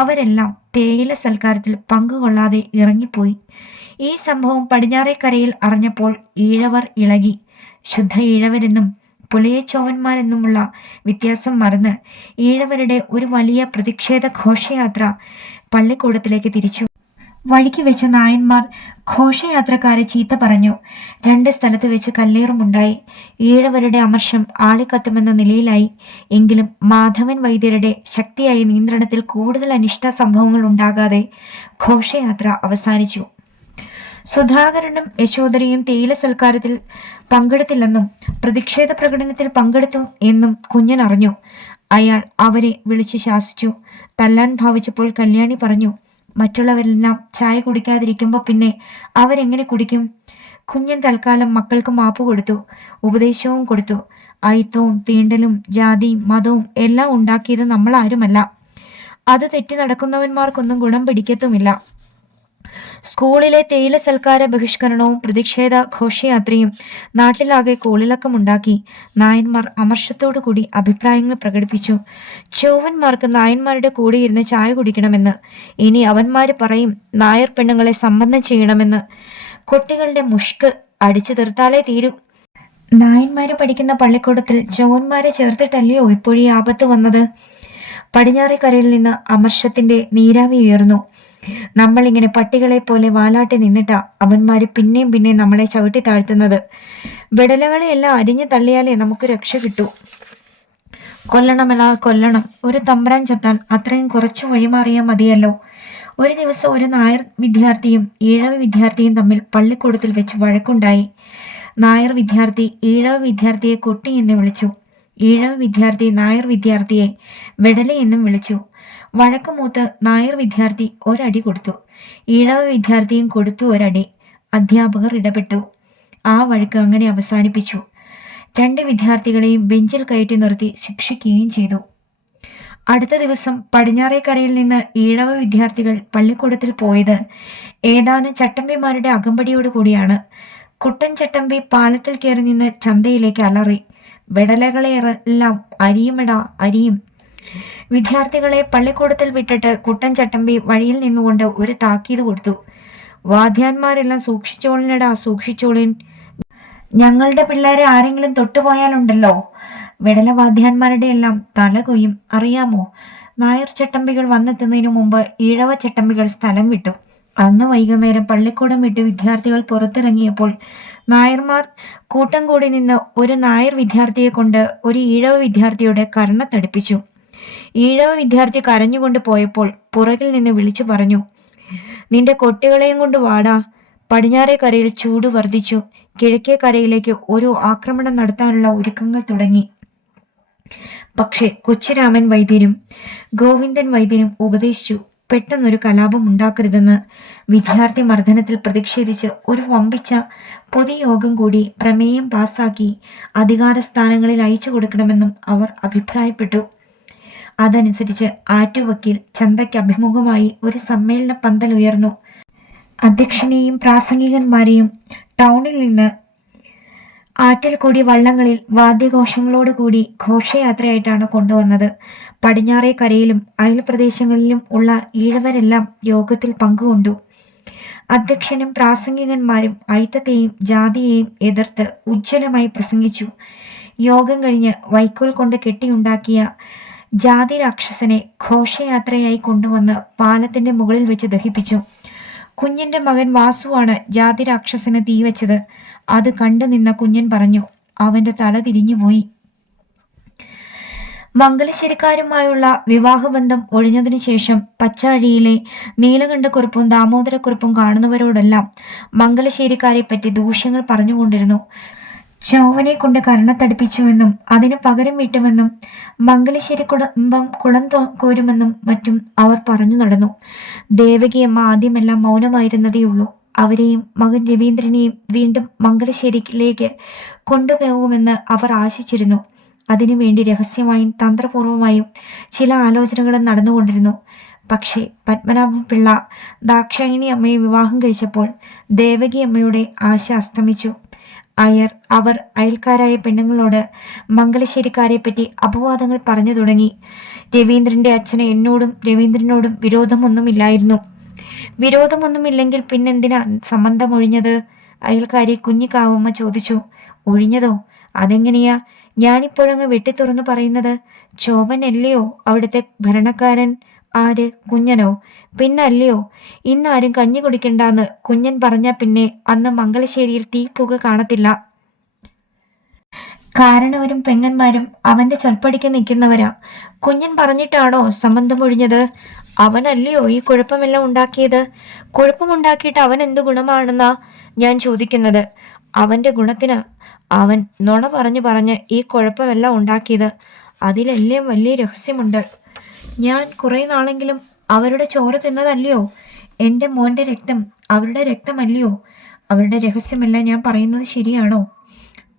അവരെല്ലാം തേയില സൽക്കാരത്തിൽ പങ്കുകൊള്ളാതെ ഇറങ്ങിപ്പോയി. ഈ സംഭവം പടിഞ്ഞാറേക്കരയിൽ അറിഞ്ഞപ്പോൾ ഈഴവർ ഇളകി. ശുദ്ധ ഈഴവരെന്നും പുലയച്ചോവന്മാരെന്നുമുള്ള വ്യത്യാസം മറന്ന് ഈഴവരുടെ ഒരു വലിയ പ്രതിഷേധ ഘോഷയാത്ര പള്ളിക്കൂടത്തിലേക്ക് തിരിച്ചു. വഴിക്ക് വെച്ച് നായന്മാർ ഘോഷയാത്രക്കാരെ ചീത്ത പറഞ്ഞു. 2 സ്ഥലത്ത് വെച്ച് കല്ലേറുമുണ്ടായി. ഈഴവരുടെ അമർഷം ആളിക്കത്തുമെന്ന നിലയിലായി. എങ്കിലും മാധവൻ വൈദ്യരുടെ ശക്തിയായ നിയന്ത്രണത്തിൽ കൂടുതൽ അനിഷ്ട സംഭവങ്ങൾ ഉണ്ടാകാതെ ഘോഷയാത്ര അവസാനിച്ചു. സുധാകരനും യശോധരയും തേയില സൽക്കാരത്തിൽ പങ്കെടുത്തില്ലെന്നും പ്രതിഷേധ പ്രകടനത്തിൽ പങ്കെടുത്തു എന്നും കുഞ്ഞൻ അറിഞ്ഞു. അയാൾ അവരെ വിളിച്ച് ശാസിച്ചു. തല്ലാൻ ഭാവിച്ചപ്പോൾ കല്യാണി പറഞ്ഞു, മറ്റുള്ളവരെല്ലാം ചായ കുടിക്കാതിരിക്കുമ്പോൾ പിന്നെ അവരെങ്ങനെ കുടിക്കും? കുഞ്ഞൻ തൽക്കാലം മക്കൾക്ക് മാപ്പ് കൊടുത്തു, ഉപദേശവും കൊടുത്തു. അയിത്തവും തീണ്ടലും ജാതിയും മതവും എല്ലാം ഉണ്ടാക്കിയത് നമ്മളാരുമല്ല. അത് തെറ്റി നടക്കുന്നവന്മാർക്കൊന്നും ഗുണം പിടിക്കത്തുമില്ല. സ്കൂളിലെ തേയില സൽക്കാര ബഹിഷ്കരണവും പ്രതിഷേധ ഘോഷയാത്രയും നാട്ടിലാകെ കോളിളക്കമുണ്ടാക്കി. നായന്മാർ അമർഷത്തോടു കൂടി അഭിപ്രായങ്ങൾ പ്രകടിപ്പിച്ചു. ചൊവ്വന്മാർക്ക് നായന്മാരുടെ കൂടെ ഇരുന്ന് ചായ കുടിക്കണമെന്ന്. ഇനി അവന്മാര് പറയും നായർ പെണ്ണുങ്ങളെ സംബന്ധം ചെയ്യണമെന്ന്. കുട്ടികളുടെ മുഷ്ക് അടിച്ചു തീർത്താലേ തീരൂ. നായന്മാര് പഠിക്കുന്ന പള്ളിക്കൂടത്തിൽ ചൊവ്വന്മാരെ ചേർത്തിട്ടല്ലയോ ഇപ്പോഴീ ആപത്ത് വന്നത്? പടിഞ്ഞാറേക്കരയിൽ നിന്ന് അമർഷത്തിന്റെ നീരാവി ഉയർന്നു. നമ്മളിങ്ങനെ പട്ടികളെ പോലെ വാലാട്ടി നിന്നിട്ടാ അവന്മാര് പിന്നെയും പിന്നെയും നമ്മളെ ചവിട്ടി താഴ്ത്തുന്നത്. വിടലകളെയെല്ലാം അരിഞ്ഞു തള്ളിയാലേ നമുക്ക് രക്ഷ കിട്ടൂ. കൊല്ലണമല്ല കൊല്ലണം. ഒരു തമ്പ്രാൻ ചത്താൽ അത്രയും കുറച്ചു വഴിമാറിയാൽ മതിയല്ലോ. ഒരു ദിവസം ഒരു നായർ വിദ്യാർത്ഥിയും ഈഴവ വിദ്യാർത്ഥിയും തമ്മിൽ പള്ളിക്കൂടത്തിൽ വെച്ച് വഴക്കുണ്ടായി. നായർ വിദ്യാർത്ഥി ഈഴവ വിദ്യാർത്ഥിയെ കുട്ടി എന്ന് വിളിച്ചു. ഈഴവ വിദ്യാർത്ഥി നായർ വിദ്യാർത്ഥിയെ വെടലി എന്നും വിളിച്ചു. വഴക്കുമൂത്ത് നായർ വിദ്യാർത്ഥി ഒരടി കൊടുത്തു. ഈഴവ വിദ്യാർത്ഥിയും കൊടുത്തു ഒരടി. അധ്യാപകർ ഇടപെട്ടു. ആ വഴക്ക് അങ്ങനെ അവസാനിപ്പിച്ചു. രണ്ട് വിദ്യാർത്ഥികളെയും ബെഞ്ചിൽ കയറ്റി നിർത്തി ശിക്ഷിക്കുകയും ചെയ്തു. അടുത്ത ദിവസം പടിഞ്ഞാറേക്കരയിൽ നിന്ന് ഈഴവ വിദ്യാർത്ഥികൾ പള്ളിക്കൂടത്തിൽ പോയത് ഏതാനും ചട്ടമ്പിമാരുടെ അകമ്പടിയോടു കൂടിയാണ്. കുട്ടൻ ചട്ടമ്പി പാലത്തിൽ കയറി നിന്ന് ചന്തയിലേക്ക് അലറി, വെടലകളെല്ലാം അരിയുമെടാ അരിയും. വിദ്യാർത്ഥികളെ പള്ളിക്കൂടത്തിൽ വിട്ടിട്ട് കുട്ടൻ ചട്ടമ്പി വഴിയിൽ നിന്നുകൊണ്ട് ഒരു താക്കീത് കൊടുത്തു. വാദ്യാന്മാരെല്ലാം സൂക്ഷിച്ചോളിനടാ സൂക്ഷിച്ചോളിൻ, ഞങ്ങളുടെ പിള്ളേരെ ആരെങ്കിലും തൊട്ടുപോയാലുണ്ടല്ലോ വെടലവാദ്യാന്മാരുടെ എല്ലാം തല കൊയ്യും, അറിയാമോ? നായർ ചട്ടമ്പികൾ വന്നെത്തുന്നതിനു മുമ്പ് ഈഴവ ചട്ടമ്പികൾ സ്ഥലം വിട്ടു. അന്ന് വൈകുന്നേരം പള്ളിക്കൂടം വിട്ട് വിദ്യാർത്ഥികൾ പുറത്തിറങ്ങിയപ്പോൾ നായർമാർ കൂട്ടം കൂടി നിന്ന് ഒരു നായർ വിദ്യാർത്ഥിയെ കൊണ്ട് ഒരു ഈഴവ വിദ്യാർത്ഥിയുടെ കർണത്തടിപ്പിച്ചു. ഈഴവ വിദ്യാർത്ഥി കരഞ്ഞുകൊണ്ട് പോയപ്പോൾ പുറകിൽ നിന്ന് വിളിച്ചു പറഞ്ഞു, നിന്റെ കൊട്ടികളെയും കൊണ്ട് വാടാ. പടിഞ്ഞാറേ കരയിൽ ചൂട് വർദ്ധിച്ചു. കിഴക്കേ കരയിലേക്ക് ഒരു ആക്രമണം നടത്താനുള്ള ഒരുക്കങ്ങൾ തുടങ്ങി. പക്ഷേ കൊച്ചുരാമൻ വൈദ്യരും ഗോവിന്ദൻ വൈദ്യനും ഉപദേശിച്ചു, പെട്ടെന്നൊരു കലാപം ഉണ്ടാക്കരുതെന്ന്. വിദ്യാർത്ഥി മർദ്ദനത്തിൽ പ്രതിഷേധിച്ച് ഒരു വമ്പിച്ച പൊതുയോഗം കൂടി പ്രമേയം പാസാക്കി അധികാര സ്ഥാനങ്ങളിൽ അയച്ചു കൊടുക്കണമെന്നും അവർ അഭിപ്രായപ്പെട്ടു. അതനുസരിച്ച് ആറ്റുവക്കിൽ ചന്തയ്ക്ക് അഭിമുഖമായി ഒരു സമ്മേളന പന്തൽ ഉയർന്നു. അധ്യക്ഷനെയും പ്രാസംഗികന്മാരെയും ടൗണിൽ നിന്ന് ആറ്റിൽ കൂടി വള്ളങ്ങളിൽ വാദ്യഘോഷങ്ങളോടുകൂടി ഘോഷയാത്രയായിട്ടാണ് കൊണ്ടുവന്നത്. പടിഞ്ഞാറേ കരയിലും അയൽപ്രദേശങ്ങളിലും ഉള്ള ഈഴവരെല്ലാം യോഗത്തിൽ പങ്കുകൊണ്ടു. അധ്യക്ഷനും പ്രാസംഗികന്മാരും ഐത്തത്തെയും ജാതിയെയും എതിർത്ത് ഉജ്ജ്വലമായി പ്രസംഗിച്ചു. യോഗം കഴിഞ്ഞ് വൈക്കോൽ കൊണ്ട് കെട്ടിയുണ്ടാക്കിയ ജാതി രാക്ഷസനെ ഘോഷയാത്രയായി കൊണ്ടുവന്ന് പാലത്തിന്റെ മുകളിൽ വെച്ച് ദഹിപ്പിച്ചു. കുഞ്ഞന്റെ മകൻ വാസുവാണ് ജാതി രാക്ഷസന് തീവച്ചത്. അത് കണ്ടു നിന്ന കുഞ്ഞൻ പറഞ്ഞു, അവന്റെ തല തിരിഞ്ഞുപോയി. മംഗലശ്ശേരിക്കാരുമായുള്ള വിവാഹബന്ധം ഒഴിഞ്ഞതിനു ശേഷം പച്ചാഴിയിലെ നീലകണ്ഠക്കുറുപ്പും ദാമോദരക്കുറുപ്പും കാണുന്നവരോടെല്ലാം മംഗലശ്ശേരിക്കാരെ പറ്റി ദൂഷ്യങ്ങൾ പറഞ്ഞുകൊണ്ടിരുന്നു. ചൊവ്വനെ കൊണ്ട് കർണത്തടിപ്പിച്ചുവെന്നും അതിന് പകരം വീട്ടുമെന്നും മംഗലശ്ശേരി കുടുംബം കുളം കോരുമെന്നും മറ്റും അവർ പറഞ്ഞു നടന്നു. ദേവകിയമ്മ ആദ്യമെല്ലാം മൗനമായിരുന്നതേയുള്ളൂ. അവരെയും മകൻ രവീന്ദ്രനെയും വീണ്ടും മംഗലശ്ശേരിയിലേക്ക് കൊണ്ടുപോകുമെന്ന് അവർ ആശിച്ചിരുന്നു. അതിനുവേണ്ടി രഹസ്യമായും തന്ത്രപൂർവമായും ചില ആലോചനകളും നടന്നുകൊണ്ടിരുന്നു. പക്ഷേ പത്മനാഭൻ പിള്ള ദാക്ഷായണി അമ്മയെ വിവാഹം കഴിച്ചപ്പോൾ ദേവകി അമ്മയുടെ ആശ അസ്തമിച്ചു. അവർ അയൽക്കാരായ പെണ്ണുങ്ങളോട് മംഗലശ്ശേരിക്കാരെ പറ്റി അപവാദങ്ങൾ പറഞ്ഞു തുടങ്ങി. രവീന്ദ്രന്റെ അച്ഛന് എന്നോടും രവീന്ദ്രനോടും വിരോധമൊന്നുമില്ലായിരുന്നു. വിരോധമൊന്നുമില്ലെങ്കിൽ പിന്നെന്തിനാ സംബന്ധം ഒഴിഞ്ഞത്? അയൽക്കാരി കുഞ്ഞിക്കാവമ്മ ചോദിച്ചു. ഒഴിഞ്ഞതോ? അതെങ്ങനെയാ? ഞാനിപ്പോഴങ്ങ് വെട്ടിത്തുറന്നു പറയുന്നത്. ചോവനല്ലയോ അവിടുത്തെ ഭരണക്കാരൻ? ആര്? കുഞ്ഞനോ? പിന്നല്ലയോ? ഇന്നാരും കഞ്ഞി കുടിക്കണ്ടെന്ന് കുഞ്ഞൻ പറഞ്ഞാൽ പിന്നെ അന്ന് മംഗലശ്ശേരിയിൽ തീപ്പുക കാണത്തില്ല. കാരണവരും പെങ്ങന്മാരും അവന്റെ ചൊൽപ്പടിക്ക് നിൽക്കുന്നവരാ. കുഞ്ഞൻ പറഞ്ഞിട്ടാണോ സംബന്ധം ഒഴിഞ്ഞത്? അവനല്ലയോ ഈ കുഴപ്പമെല്ലാം ഉണ്ടാക്കിയത്? കുഴപ്പമുണ്ടാക്കിയിട്ട് അവൻ എന്തു ഗുണമാണെന്നാ ഞാൻ ചോദിക്കുന്നത്? അവന്റെ ഗുണത്തിന് അവൻ നുണ പറഞ്ഞ് ഈ കുഴപ്പമെല്ലാം ഉണ്ടാക്കിയത്. അതിലെല്ലാം വലിയ രഹസ്യമുണ്ട്. ഞാൻ കുറേ നാളെങ്കിലും അവരുടെ ചോര തിന്നതല്ലയോ? എൻ്റെ മോൻ്റെ രക്തം അവരുടെ രക്തമല്ലയോ? അവരുടെ രഹസ്യമെല്ലാം ഞാൻ പറയുന്നത് ശരിയാണോ?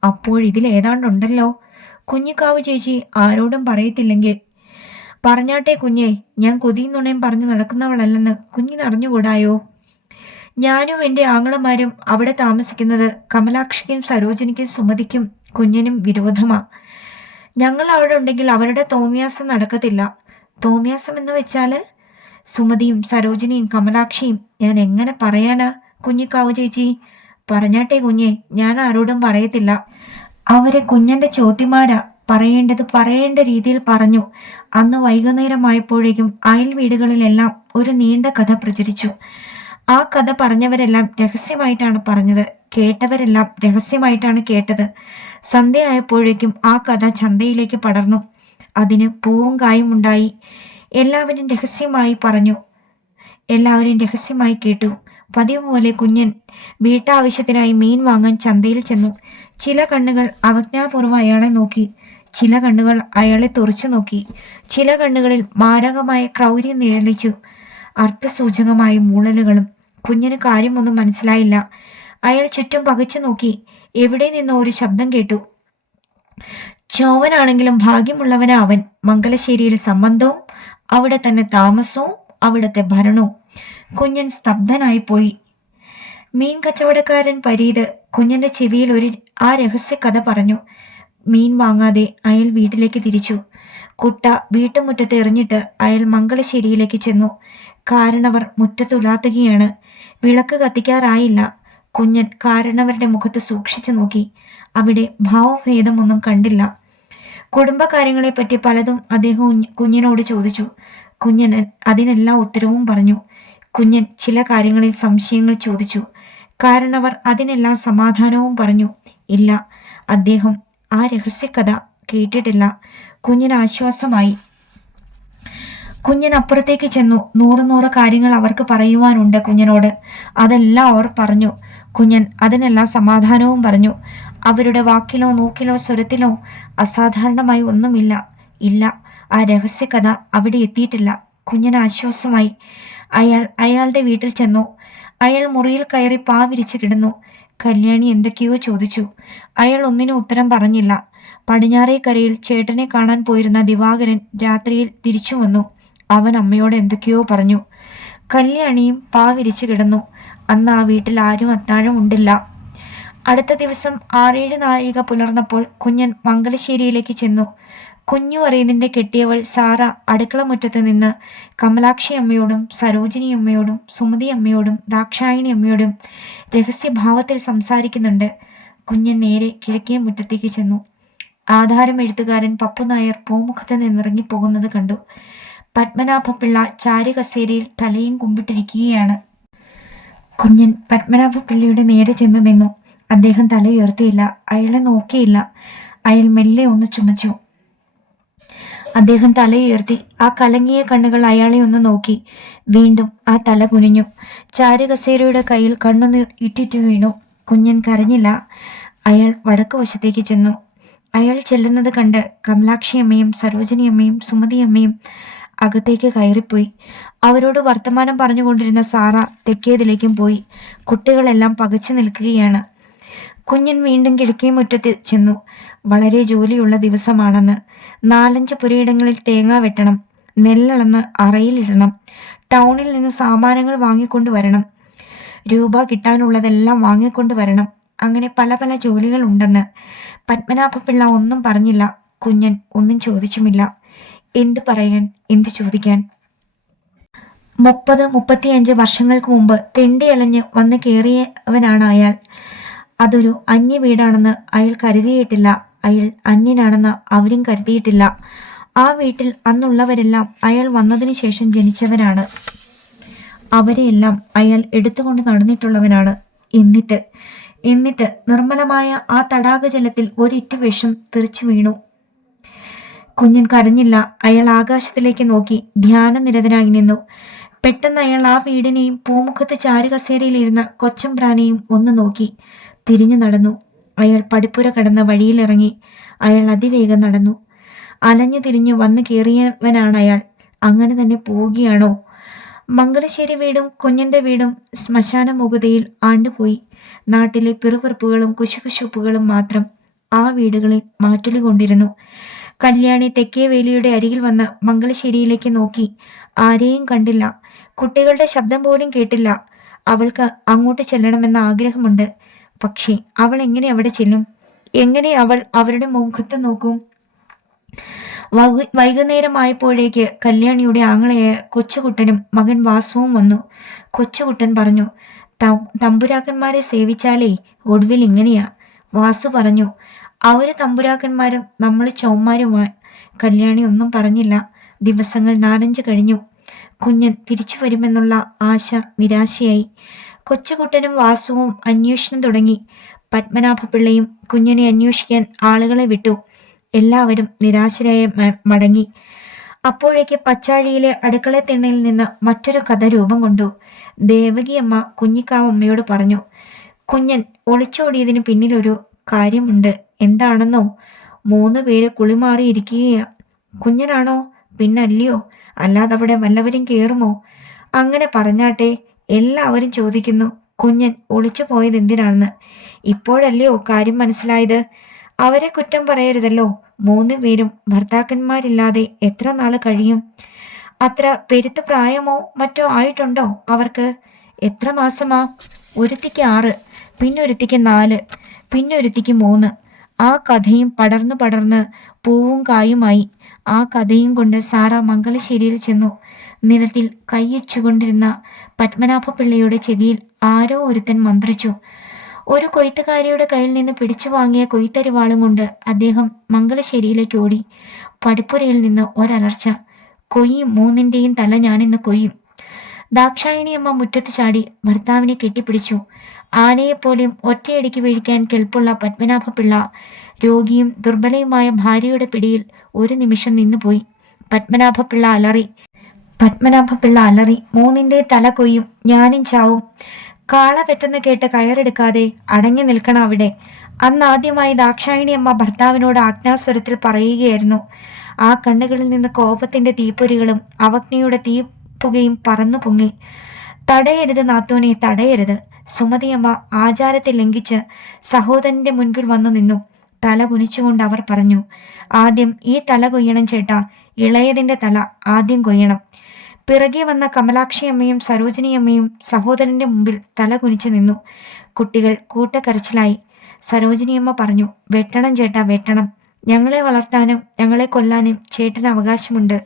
അപ്പോഴിതിലേതാണ്ടുണ്ടല്ലോ. കുഞ്ഞിക്കാവ് ചേച്ചി ആരോടും പറയത്തില്ലെങ്കിൽ പറഞ്ഞാട്ടെ കുഞ്ഞേ, ഞാൻ കൊതിയും നുണയും പറഞ്ഞു നടക്കുന്നവളല്ലെന്ന് കുഞ്ഞിനറിഞ്ഞുകൂടായോ? ഞാനും എൻ്റെ ആങ്ങളമാരും അവിടെ താമസിക്കുന്നത് കമലാക്ഷിക്കും സരോജിനിക്കും സുമതിക്കും കുഞ്ഞിനും വിരോധമാ. ഞങ്ങൾ അവിടെ ഉണ്ടെങ്കിൽ അവരുടെ തോന്നിയാസം നടക്കത്തില്ല. തോന്നിയാസം എന്ന് വെച്ചാൽ സുമതിയും സരോജിനിയും കമലാക്ഷിയും ഞാൻ എങ്ങനെ പറയാനാ കുഞ്ഞിക്കാവു ചേച്ചി? പറഞ്ഞാട്ടെ കുഞ്ഞെ, ഞാൻ ആരോടും പറയത്തില്ല. അവരെ കുഞ്ഞൻ്റെ ചോദ്യമാരാ. പറയേണ്ട രീതിയിൽ പറഞ്ഞു. അന്ന് വൈകുന്നേരമായപ്പോഴേക്കും അയൽ വീടുകളിലെല്ലാം ഒരു നീണ്ട കഥ പ്രചരിച്ചു. ആ കഥ പറഞ്ഞവരെല്ലാം രഹസ്യമായിട്ടാണ് പറഞ്ഞത്, കേട്ടവരെല്ലാം രഹസ്യമായിട്ടാണ് കേട്ടത്. സന്ധ്യയായപ്പോഴേക്കും ആ കഥ ചന്തയിലേക്ക് പടർന്നു. അതിന് പൂവും കായും ഉണ്ടായി. എല്ലാവരും രഹസ്യമായി കേട്ടു. പതിവ് പോലെ കുഞ്ഞൻ വീട്ടാവശ്യത്തിനായി മീൻ വാങ്ങാൻ ചന്തയിൽ ചെന്നു. ചില കണ്ണുകൾ അവജ്ഞാപൂർവ്വം അയാളെ നോക്കി, ചില കണ്ണുകൾ അയാളെ തുറച്ചു നോക്കി, ചില കണ്ണുകളിൽ മാരകമായ ക്രൗര്യം നിഴലിച്ചു, അർത്ഥസൂചകമായ മൂളലുകളും. കുഞ്ഞിന് കാര്യമൊന്നും മനസ്സിലായില്ല. അയാൾ ചുറ്റും പകച്ചു നോക്കി. എവിടെ നിന്നോ ഒരു ശബ്ദം കേട്ടു. ചോവനാണെങ്കിലും ഭാഗ്യമുള്ളവനാ അവൻ. മംഗലശ്ശേരിയിൽ സംബന്ധവും അവിടെ തന്നെ താമസവും അവിടത്തെ ഭരണവും. കുഞ്ഞൻ സ്തബ്ധനായി പോയി. മീൻ കച്ചവടക്കാരൻ പരീത് കുഞ്ഞന്റെ ചെവിയിൽ ആ രഹസ്യ കഥ പറഞ്ഞു. മീൻ വാങ്ങാതെ അയാൾ വീട്ടിലേക്ക് തിരിച്ചു. കുട്ട വീട്ടുമുറ്റത്ത് എറിഞ്ഞിട്ട് അയാൾ മംഗലശ്ശേരിയിലേക്ക് ചെന്നു. കാരണവർ മുറ്റത്തുലാത്തുകയാണ്. വിളക്ക് കത്തിക്കാറായില്ല. കുഞ്ഞൻ കാരണവരുടെ മുഖത്ത് സൂക്ഷിച്ചു നോക്കി. അവിടെ ഭാവഭേദമൊന്നും കണ്ടില്ല. കുടുംബകാര്യങ്ങളെപ്പറ്റി പലതും അദ്ദേഹം കുഞ്ഞിനോട് ചോദിച്ചു. കുഞ്ഞൻ അതിനെല്ലാം ഉത്തരവും പറഞ്ഞു. കുഞ്ഞൻ ചില കാര്യങ്ങളിൽ സംശയങ്ങൾ ചോദിച്ചു. കാരണവർ അതിനെല്ലാം സമാധാനവും പറഞ്ഞു. ഇല്ല, അദ്ദേഹം ആ രഹസ്യകഥ കേട്ടിട്ടില്ല. കുഞ്ഞിന് ആശ്വാസമായി. കുഞ്ഞൻ അപ്പുറത്തേക്ക് ചെന്നു. നൂറ് കാര്യങ്ങൾ അവർക്ക് പറയുവാനുണ്ട് കുഞ്ഞനോട്. അതെല്ലാം അവർ പറഞ്ഞു. കുഞ്ഞൻ അതിനെല്ലാം സമാധാനവും പറഞ്ഞു. അവരുടെ വാക്കിലോ നോക്കിലോ സ്വരത്തിലോ അസാധാരണമായി ഒന്നുമില്ല. ഇല്ല, ആ രഹസ്യകഥ അവിടെ എത്തിയിട്ടില്ല. കുഞ്ഞന് ആശ്വാസമായി. അയാളുടെ വീട്ടിൽ ചെന്നു. അയാൾ മുറിയിൽ കയറി പാ വിരിച്ച് കിടന്നു. കല്യാണി എന്തൊക്കെയോ ചോദിച്ചു. അയാൾ ഒന്നിനും ഉത്തരം പറഞ്ഞില്ല. പടിഞ്ഞാറേക്കരയിൽ ചേട്ടനെ കാണാൻ പോയിരുന്ന ദിവാകരൻ രാത്രിയിൽ തിരിച്ചു വന്നു. അവൻ അമ്മയോട് എന്തൊക്കെയോ പറഞ്ഞു. കല്യാണിയും പാ വിരിച്ചു കിടന്നു. അന്ന് ആ വീട്ടിൽ ആരും അത്താഴം ഉണ്ടില്ല. അടുത്ത ദിവസം 6-7 നാഴിക പുലർന്നപ്പോൾ കുഞ്ഞൻ മംഗലശ്ശേരിയിലേക്ക് ചെന്നു. കുഞ്ഞു അറിയുന്നതിൻ്റെ കെട്ടിയവൾ സാറ അടുക്കള മുറ്റത്ത് നിന്ന് കമലാക്ഷി അമ്മയോടും സരോജിനി അമ്മയോടും സുമതി അമ്മയോടും ദാക്ഷായണി അമ്മയോടും രഹസ്യഭാവത്തിൽ സംസാരിക്കുന്നുണ്ട്. കുഞ്ഞൻ നേരെ കിഴക്കേ മുറ്റത്തേക്ക് ചെന്നു. ആധാരം എഴുത്തുകാരൻ പപ്പുനായർ പൂമുഖത്ത് നിന്നിറങ്ങിപ്പോകുന്നത് കണ്ടു. പത്മനാഭപിള്ള ചാരുകസേരയിൽ തലയും കുമ്പിട്ടിരിക്കുകയാണ്. കുഞ്ഞൻ പത്മനാഭപിള്ളയുടെ നേരെ ചെന്ന് നിന്നു. അദ്ദേഹം തല ഉയർത്തിയില്ല. അയാളെ നോക്കിയില്ല. അയാൾ മെല്ലെ ഒന്ന് ചുമച്ചു. അദ്ദേഹം തലയുയർത്തി. ആ കലങ്ങിയ കണ്ണുകൾ അയാളെ ഒന്ന് നോക്കി. വീണ്ടും ആ തല കുനിഞ്ഞു. ചാരുകസേരയുടെ കയ്യിൽ കണ്ണുനീർ ഇറ്റിറ്റു വീണു. കുഞ്ഞൻ കരഞ്ഞില്ല. അയാൾ വടക്ക് വശത്തേക്ക് ചെന്നു. അയാൾ ചെല്ലുന്നത് കണ്ട് കമലാക്ഷിയമ്മയും സരോജിനിയമ്മയും സുമതിയമ്മയും അകത്തേക്ക് കയറിപ്പോയി. അവരോട് വർത്തമാനം പറഞ്ഞുകൊണ്ടിരുന്ന സാറ തെക്കേതിലേക്കും പോയി. കുട്ടികളെല്ലാം പകച്ചു നിൽക്കുകയാണ്. കുഞ്ഞൻ വീണ്ടും കിഴക്കേ മുറ്റത്ത് ചെന്നു. വളരെ ജോലിയുള്ള ദിവസമാണെന്ന്. 4-5 പുരയിടങ്ങളിൽ തേങ്ങ വെട്ടണം, നെല്ലളന്ന് അറയിലിടണം, ടൗണിൽ നിന്ന് സാമാനങ്ങൾ വാങ്ങിക്കൊണ്ടുവരണം, രൂപ കിട്ടാനുള്ളതെല്ലാം വാങ്ങിക്കൊണ്ടുവരണം. അങ്ങനെ പല പല ജോലികൾ ഉണ്ടെന്ന്. പത്മനാഭപിള്ള ഒന്നും പറഞ്ഞില്ല. കുഞ്ഞൻ ഒന്നും ചോദിച്ചുമില്ല. എന്ത് പറയാൻ, എന്ത് ചോദിക്കാൻ? 30-35 വർഷങ്ങൾക്ക് മുമ്പ് തെണ്ടി അലഞ്ഞ് വന്ന് കയറിയവനാണ് അയാൾ. അതൊരു അന്യ വീടാണെന്ന് അയാൾ കരുതിയിട്ടില്ല. അയാൾ അന്യനാണെന്ന് അവരും കരുതിയിട്ടില്ല. ആ വീട്ടിൽ അന്നുള്ളവരെല്ലാം അയാൾ വന്നതിന് ശേഷം ജനിച്ചവരാണ്. അവരെയെല്ലാം അയാൾ എടുത്തുകൊണ്ട് നടന്നിട്ടുള്ളവനാണ്. എന്നിട്ട് നിർമ്മലമായ ആ തടാകജലത്തിൽ ഒരിറ്റു വിഷം തെറിച്ചു വീണു. കുഞ്ഞൻ കരഞ്ഞില്ല. അയാൾ ആകാശത്തിലേക്ക് നോക്കി ധ്യാനനിരതനായി നിന്നു. പെട്ടെന്ന് അയാൾ ആ വീടിനെയും പൂമുഖത്ത് ചാരുകസേരയിലിരുന്ന കൊച്ചമ്പ്രാനെയും ഒന്ന് നോക്കി. തിരിഞ്ഞു നടന്നു. അയാൾ പടിപ്പുര കടന്ന വഴിയിലിറങ്ങി. അയാൾ അതിവേഗം നടന്നു. അലഞ്ഞു തിരിഞ്ഞു വന്ന് കയറിയവനാണ് അയാൾ. അങ്ങനെ തന്നെ പോവുകയാണോ? മംഗലശ്ശേരി വീടും കുഞ്ഞന്റെ വീടും ശ്മശാന മുഖതയിൽ ആണ്ടുപോയി. നാട്ടിലെ പിറുപിറുപ്പുകളും കുശുകുശുപ്പുകളും മാത്രം ആ വീടുകളിൽ മാറ്റൊലി കൊണ്ടിരുന്നു. കല്യാണി തെക്കേ വേലിയുടെ അരികിൽ വന്ന് മംഗലശ്ശേരിയിലേക്ക് നോക്കി. ആരെയും കണ്ടില്ല. കുട്ടികളുടെ ശബ്ദം പോലും കേട്ടില്ല. അവൾക്ക് അങ്ങോട്ട് ചെല്ലണമെന്ന ആഗ്രഹമുണ്ട്. പക്ഷേ അവൾ എങ്ങനെ അവിടെ ചെല്ലും? എങ്ങനെ അവൾ അവരുടെ മുഖത്ത് നോക്കും? വൈകുന്നേരമായപ്പോഴേക്ക് കല്യാണിയുടെ ആങ്ങളയായ കൊച്ചുകുട്ടനും മകൻ വാസുവും വന്നു. കൊച്ചുകുട്ടൻ പറഞ്ഞു, തമ്പുരാക്കന്മാരെ സേവിച്ചാലേ ഒടുവിൽ ഇങ്ങനെയാ. വാസു പറഞ്ഞു, അവര് തമ്പുരാക്കന്മാരും നമ്മൾ ചൗമാരുമായി. കല്യാണി ഒന്നും പറഞ്ഞില്ല. ദിവസങ്ങൾ 4-5 കഴിഞ്ഞു. കുഞ്ഞൻ തിരിച്ചു വരുമെന്നുള്ള ആശ നിരാശയായി. കൊച്ചുകുട്ടനും വാസുവും അന്വേഷണം തുടങ്ങി. പത്മനാഭപിള്ളയും കുഞ്ഞനെ അന്വേഷിക്കാൻ ആളുകളെ വിട്ടു. എല്ലാവരും നിരാശരായി മടങ്ങി. അപ്പോഴേക്ക് പച്ചാഴിയിലെ അടുക്കള തിണ്ണയിൽ നിന്ന് മറ്റൊരു കഥ രൂപം കൊണ്ടു. ദേവകിയമ്മ കുഞ്ഞിക്കാവമ്മയോട് പറഞ്ഞു, കുഞ്ഞൻ ഒളിച്ചോടിയതിന് പിന്നിലൊരു കാര്യമുണ്ട്. എന്താണെന്നോ? 3 പേര് കുളിമാറിയിരിക്കുകയാ. കുഞ്ഞനാണോ? പിന്നല്ലയോ, അല്ലാതവിടെ വല്ലവരും കയറുമോ? അങ്ങനെ പറഞ്ഞാട്ടെ, എല്ലാവരും ചോദിക്കുന്നു കുഞ്ഞൻ ഒളിച്ചു പോയത് എന്തിനാണെന്ന്. ഇപ്പോഴല്ലയോ കാര്യം മനസ്സിലായത്. അവരെ കുറ്റം പറയരുതല്ലോ. 3 പേരും ഭർത്താക്കന്മാരില്ലാതെ എത്ര നാൾ കഴിയും? അത്ര പെരുത്ത് പ്രായമോ മറ്റോ ആയിട്ടുണ്ടോ അവർക്ക്? എത്ര മാസമാ? ഒരുത്തിക്ക് 6, പിന്നൊരുത്തിക്ക് 4, പിന്നൊരുത്തിക്ക് 3. ആ കഥയും പടർന്നു പടർന്ന് പൂവും കായുമായി. ആ കഥയും കൊണ്ട് സാറ മംഗലശ്ശേരിയിൽ ചെന്നു. നിലത്തിൽ കൈവച്ചുകൊണ്ടിരുന്ന പത്മനാഭപിള്ളയുടെ ചെവിയിൽ ആരോ ഒരുത്തൻ മന്ത്രിച്ചു. ഒരു കൊയ്ത്തുകാരിയുടെ കയ്യിൽ നിന്ന് പിടിച്ചു വാങ്ങിയ കൊയ്ത്തരിവാളും കൊണ്ട് അദ്ദേഹം മംഗലശ്ശേരിയിലേക്ക് ഓടി. പടിപ്പുരയിൽ നിന്ന് ഒരലർച്ച, കൊയ്യും 3ൻ്റെയും തല ഞാനിന്ന് കൊയ്യും. ദാക്ഷായണിയമ്മ മുറ്റത്ത് ചാടി ഭർത്താവിനെ കെട്ടിപ്പിടിച്ചു. ആനയെപ്പോലും ഒറ്റയടിക്ക് വീഴിക്കാൻ കെൽപ്പുള്ള പത്മനാഭപിള്ള രോഗിയും ദുർബലയുമായ ഭാര്യയുടെ പിടിയിൽ ഒരു നിമിഷം നിന്നുപോയി. പത്മനാഭപിള്ള അലറി, 3ൻ്റെ തല കൊയ്യും, ഞാനും ചാവും. കാള പെട്ടെന്ന് കേട്ട് കയറെടുക്കാതെ അടങ്ങി നിൽക്കണം അവിടെ. അന്നാദ്യമായി ദാക്ഷായണിയമ്മ ഭർത്താവിനോട് ആജ്ഞാസ്വരത്തിൽ പറയുകയായിരുന്നു. ആ കണ്ണുകളിൽ നിന്ന് കോപത്തിന്റെ തീപ്പൊരികളും അവജ്ഞയുടെ തീപ്പുകയും പറന്നു പൊങ്ങി. തടയരുത് നാത്തോനെ, തടയരുത്. സുമതിയമ്മ ആചാരത്തെ ലംഘിച്ച് സഹോദരന്റെ മുൻപിൽ വന്നു നിന്നു. തല കുനിച്ചുകൊണ്ട് അവർ പറഞ്ഞു, ആദ്യം ഈ തല കൊയ്യണം ചേട്ടാ, ഇളയതിൻ്റെ തല ആദ്യം കൊയ്യണം. പിറകെ വന്ന കമലാക്ഷിയമ്മയും സരോജിനിയമ്മയും സഹോദരന്റെ മുമ്പിൽ തല കുനിച്ചു നിന്നു. കുട്ടികൾ കൂട്ടക്കരച്ചിലായി. സരോജിനിയമ്മ പറഞ്ഞു, വെട്ടണം ചേട്ടാ, വെട്ടണം. ഞങ്ങളെ വളർത്താനും ഞങ്ങളെ കൊല്ലാനും ചേട്ടന് അവകാശമുണ്ട്.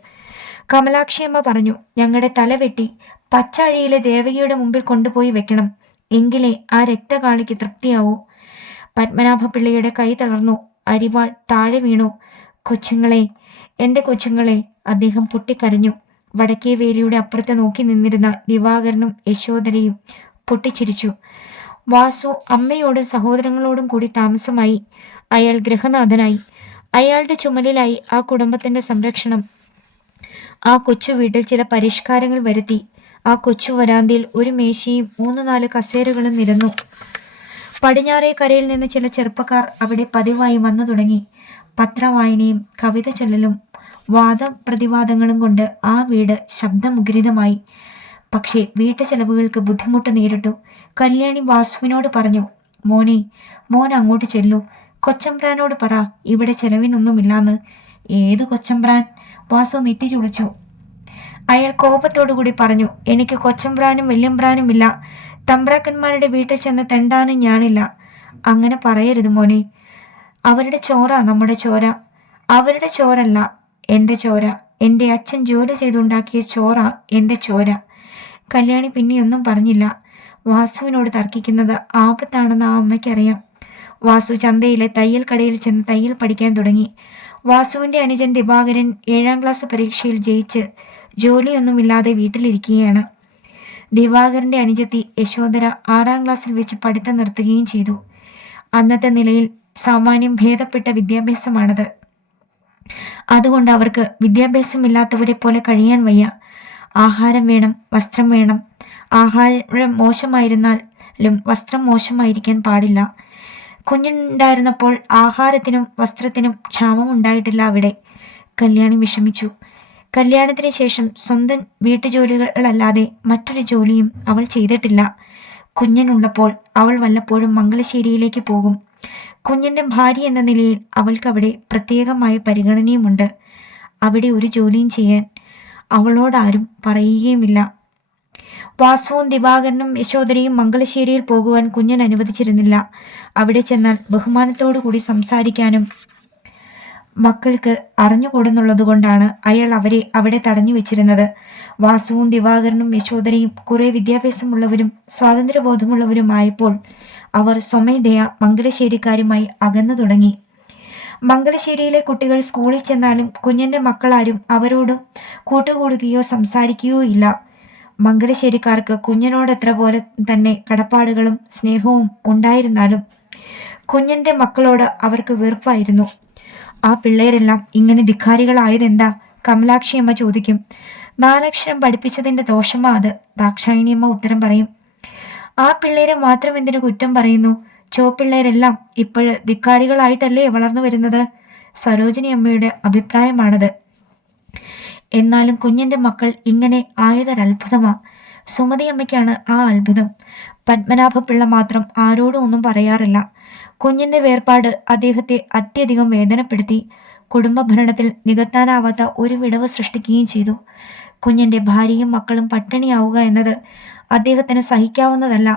കമലാക്ഷിയമ്മ പറഞ്ഞു, ഞങ്ങളുടെ തല വെട്ടി പച്ചാഴിയിലെ ദേവകിയുടെ മുമ്പിൽ കൊണ്ടുപോയി വെക്കണം. എങ്കിലേ ആ രക്തകാളിക്ക് തൃപ്തിയാവൂ. പത്മനാഭപിള്ളയുടെ കൈ തളർന്നു. അരിവാൾ താഴെ വീണു. കൊച്ചുങ്ങളെ, എൻ്റെ കൊച്ചുങ്ങളെ, അദ്ദേഹം പൊട്ടിക്കരഞ്ഞു. വടക്കേ വേലിയുടെ അപ്പുറത്ത് നോക്കി നിന്നിരുന്ന ദിവാകരനും യശോധരയും പൊട്ടിച്ചിരിച്ചു. വാസു അമ്മയോടും സഹോദരങ്ങളോടും കൂടി താമസമായി. അയാൾ ഗൃഹനാഥനായി. അയാളുടെ ചുമലിലായി ആ കുടുംബത്തിന്റെ സംരക്ഷണം. ആ കൊച്ചു വീട്ടിൽ ചില പരിഷ്കാരങ്ങൾ വരുത്തി. ആ കൊച്ചു വരാന്തയിൽ ഒരു മേശയും 3-4 കസേരകളും നിരന്നു. പടിഞ്ഞാറേ കരയിൽ നിന്ന് ചില ചെറുപ്പക്കാർ അവിടെ പതിവായി വന്നു തുടങ്ങി. പത്രവായനയും കവിത ചൊല്ലലും വാദപ്രതിവാദങ്ങളും കൊണ്ട് ആ വീട് ശബ്ദമുഖരിതമായി. പക്ഷേ വീട്ടു ചെലവുകൾക്ക് ബുദ്ധിമുട്ട് നേരിട്ടു. കല്യാണി വാസുവിനോട് പറഞ്ഞു, മോൻ അങ്ങോട്ട് ചെല്ലൂ. കൊച്ചമ്പ്രാനോട് പറ ഇവിടെ ചെലവിനൊന്നുമില്ലാന്ന്. ഏത് കൊച്ചമ്പ്രാൻ? വാസു നെറ്റി ചുളിച്ചു. അയാൾ കോപത്തോടുകൂടി പറഞ്ഞു, എനിക്ക് കൊച്ചമ്പ്രാനും വല്യമ്പ്രാനും ഇല്ല. തമ്പ്രാക്കന്മാരുടെ വീട്ടിൽ ചെന്ന് തെണ്ടാനും ഞാനില്ല. അങ്ങനെ പറയരുത് മോനെ. അവരുടെ ചോര നമ്മുടെ ചോര. അവരുടെ ചോരല്ല എൻ്റെ ചോര. എൻ്റെ അച്ഛൻ ജോലി ചെയ്തുണ്ടാക്കിയ ചോര എൻ്റെ ചോര. കല്യാണി പിന്നെയൊന്നും പറഞ്ഞില്ല. വാസുവിനോട് തർക്കിക്കുന്നത് ആപത്താണെന്ന് ആ അമ്മയ്ക്കറിയാം. വാസു ചന്തയിലെ തയ്യൽ കടയിൽ ചെന്ന് തയ്യൽ പഠിക്കാൻ തുടങ്ങി. വാസുവിൻ്റെ അനുജൻ ദിവാകരൻ 7ാം ക്ലാസ് പരീക്ഷയിൽ ജയിച്ച് ജോലിയൊന്നുമില്ലാതെ വീട്ടിലിരിക്കുകയാണ്. ദിവാകരൻ്റെ അനുജത്തി യശോധര 6ാം ക്ലാസ്സിൽ വെച്ച് പഠിത്തം നിർത്തുകയും ചെയ്തു. അന്നത്തെ നിലയിൽ സാമാന്യം ഭേദപ്പെട്ട വിദ്യാഭ്യാസമാണത്. അതുകൊണ്ട് അവർക്ക് വിദ്യാഭ്യാസമില്ലാത്തവരെ പോലെ കഴിയാൻ വയ്യ. ആഹാരം വേണം, വസ്ത്രം വേണം. ആഹാരം മോശമായിരുന്നാലും വസ്ത്രം മോശമായിരിക്കാൻ പാടില്ല. കുഞ്ഞുണ്ടായിരുന്നപ്പോൾ ആഹാരത്തിനും വസ്ത്രത്തിനും ക്ഷാമം ഉണ്ടായിട്ടില്ല അവിടെ. കല്യാണി വിഷമിച്ചു. കല്യാണത്തിന് ശേഷം സ്വന്തം വീട്ടുജോലികളല്ലാതെ മറ്റൊരു ജോലിയും അവൾ ചെയ്തിട്ടില്ല. കുഞ്ഞനുള്ളപ്പോൾ അവൾ വല്ലപ്പോഴും മംഗലശ്ശേരിയിലേക്ക് പോകും. കുഞ്ഞിൻ്റെ ഭാര്യ എന്ന നിലയിൽ അവൾക്കവിടെ പ്രത്യേകമായ പരിഗണനയുമുണ്ട്. അവിടെ ഒരു ജോലിയും ചെയ്യാൻ അവളോടാരും പറയുകയുമില്ല. വാസുവും ദിവാകരനും യശോധരയും മംഗലശ്ശേരിയിൽ പോകുവാൻ കുഞ്ഞൻ അനുവദിച്ചിരുന്നില്ല. അവിടെ ചെന്നാൽ ബഹുമാനത്തോടു കൂടി സംസാരിക്കാനും മക്കൾക്ക് അറിഞ്ഞുകൂടുന്നുള്ളതുകൊണ്ടാണ് അയാൾ അവരെ അവിടെ തടഞ്ഞു വെച്ചിരുന്നത്. വാസുവും ദിവാകരനും യശോധരയും കുറെ വിദ്യാഭ്യാസമുള്ളവരും സ്വാതന്ത്ര്യബോധമുള്ളവരുമായപ്പോൾ അവർ സ്വമേധയാ മംഗലശ്ശേരിക്കാരുമായി അകന്നു തുടങ്ങി. മംഗലശ്ശേരിയിലെ കുട്ടികൾ സ്കൂളിൽ ചെന്നാലും കുഞ്ഞൻ്റെ മക്കളാരും അവരോടും കൂട്ടുകൂടുകയോ സംസാരിക്കുകയോ ഇല്ല. മംഗലശ്ശേരിക്കാർക്ക് കുഞ്ഞനോടെത്ര പോലെ തന്നെ കടപ്പാടുകളും സ്നേഹവും ഉണ്ടായിരുന്നാലും കുഞ്ഞൻ്റെ മക്കളോട് അവർക്ക് വെറുപ്പായിരുന്നു. ആ പിള്ളേരെല്ലാം ഇങ്ങനെ ധിക്കാരികളായതെന്താ? കമലാക്ഷിയമ്മ ചോദിക്കും. 4 അക്ഷരം പഠിപ്പിച്ചതിന്റെ ദോഷമാ അത്, ദാക്ഷായണിയമ്മ ഉത്തരം പറയും. ആ പിള്ളേരെ മാത്രം എന്തിനു കുറ്റം പറയുന്നു? ചോപ്പിള്ളേരെല്ലാം ഇപ്പോഴ് ധിക്കാരികളായിട്ടല്ലേ വളർന്നു വരുന്നത്? സരോജിനി അമ്മയുടെ അഭിപ്രായമാണത്. എന്നാലും കുഞ്ഞിന്റെ മക്കൾ ഇങ്ങനെ ആയതൊരത്ഭുതമാ. സുമതി അമ്മയ്ക്കാണ് ആ അത്ഭുതം. പത്മനാഭപിള്ള മാത്രം ആരോടും ഒന്നും പറയാറില്ല. കുഞ്ഞിന്റെ വേർപാട് അദ്ദേഹത്തെ അത്യധികം വേദനപ്പെടുത്തി. കുടുംബ ഭരണത്തിൽ നികത്താനാവാത്ത ഒരു വിടവ് സൃഷ്ടിക്കുകയും ചെയ്തു. കുഞ്ഞിന്റെ ഭാര്യയും മക്കളും പട്ടിണിയാവുക എന്നത് അദ്ദേഹത്തിന് സഹിക്കാവുന്നതല്ല.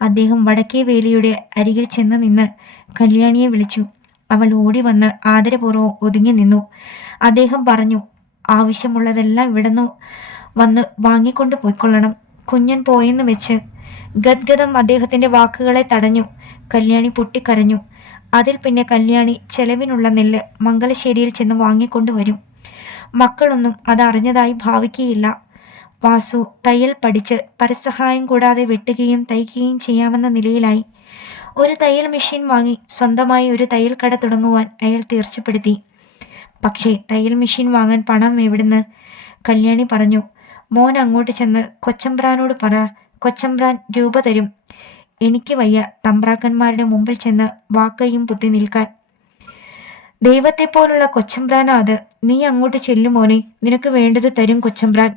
അദ്ദേഹം വടക്കേ വേലിയുടെ അരികിൽ ചെന്ന് നിന്ന് കല്യാണിയെ വിളിച്ചു. അവൾ ഓടി വന്ന് ആദരപൂർവ്വം ഒതുങ്ങി നിന്നു. അദ്ദേഹം പറഞ്ഞു, ആവശ്യമുള്ളതെല്ലാം ഇവിടുന്ന് വന്ന് വാങ്ങിക്കൊണ്ട് പോയിക്കൊള്ളണം. കുഞ്ഞൻ പോയെന്ന് വെച്ച് ഗദ്ഗതം അദ്ദേഹത്തിന്റെ വാക്കുകളെ തടഞ്ഞു. കല്യാണി പൊട്ടിക്കരഞ്ഞു. അതിൽ പിന്നെ കല്യാണി ചെലവിനുള്ള നെല്ല് മംഗലശ്ശേരിയിൽ ചെന്ന് വാങ്ങിക്കൊണ്ടുവരും. മക്കളൊന്നും അതറിഞ്ഞതായി ഭാവിക്കുകയില്ല. വാസു തയ്യൽ പഠിച്ച് പരസഹായം കൂടാതെ വെട്ടുകയും തയ്ക്കുകയും ചെയ്യാമെന്ന നിലയിലായി. ഒരു തയ്യൽ മെഷീൻ വാങ്ങി സ്വന്തമായി ഒരു തയ്യൽ കട തുടങ്ങുവാൻ അയാൾ തീർച്ചപ്പെടുത്തി. പക്ഷേ തയ്യൽ മെഷീൻ വാങ്ങാൻ പണം എവിടുന്ന്? കല്യാണി പറഞ്ഞു, മോൻ അങ്ങോട്ട് ചെന്ന് കൊച്ചമ്പ്രാനോട് പറ, കൊച്ചമ്പ്രാൻ രൂപ തരും. എനിക്ക് വയ്യ തമ്പ്രാക്കന്മാരുടെ മുമ്പിൽ ചെന്ന് വാക്കയും പുത്തി നിൽക്കാൻ. ദൈവത്തെ പോലുള്ള കൊച്ചമ്പ്രാനാ അത്. നീ അങ്ങോട്ട് ചെല്ലുമോനെ, നിനക്ക് വേണ്ടത് തരും കൊച്ചമ്പ്രാൻ.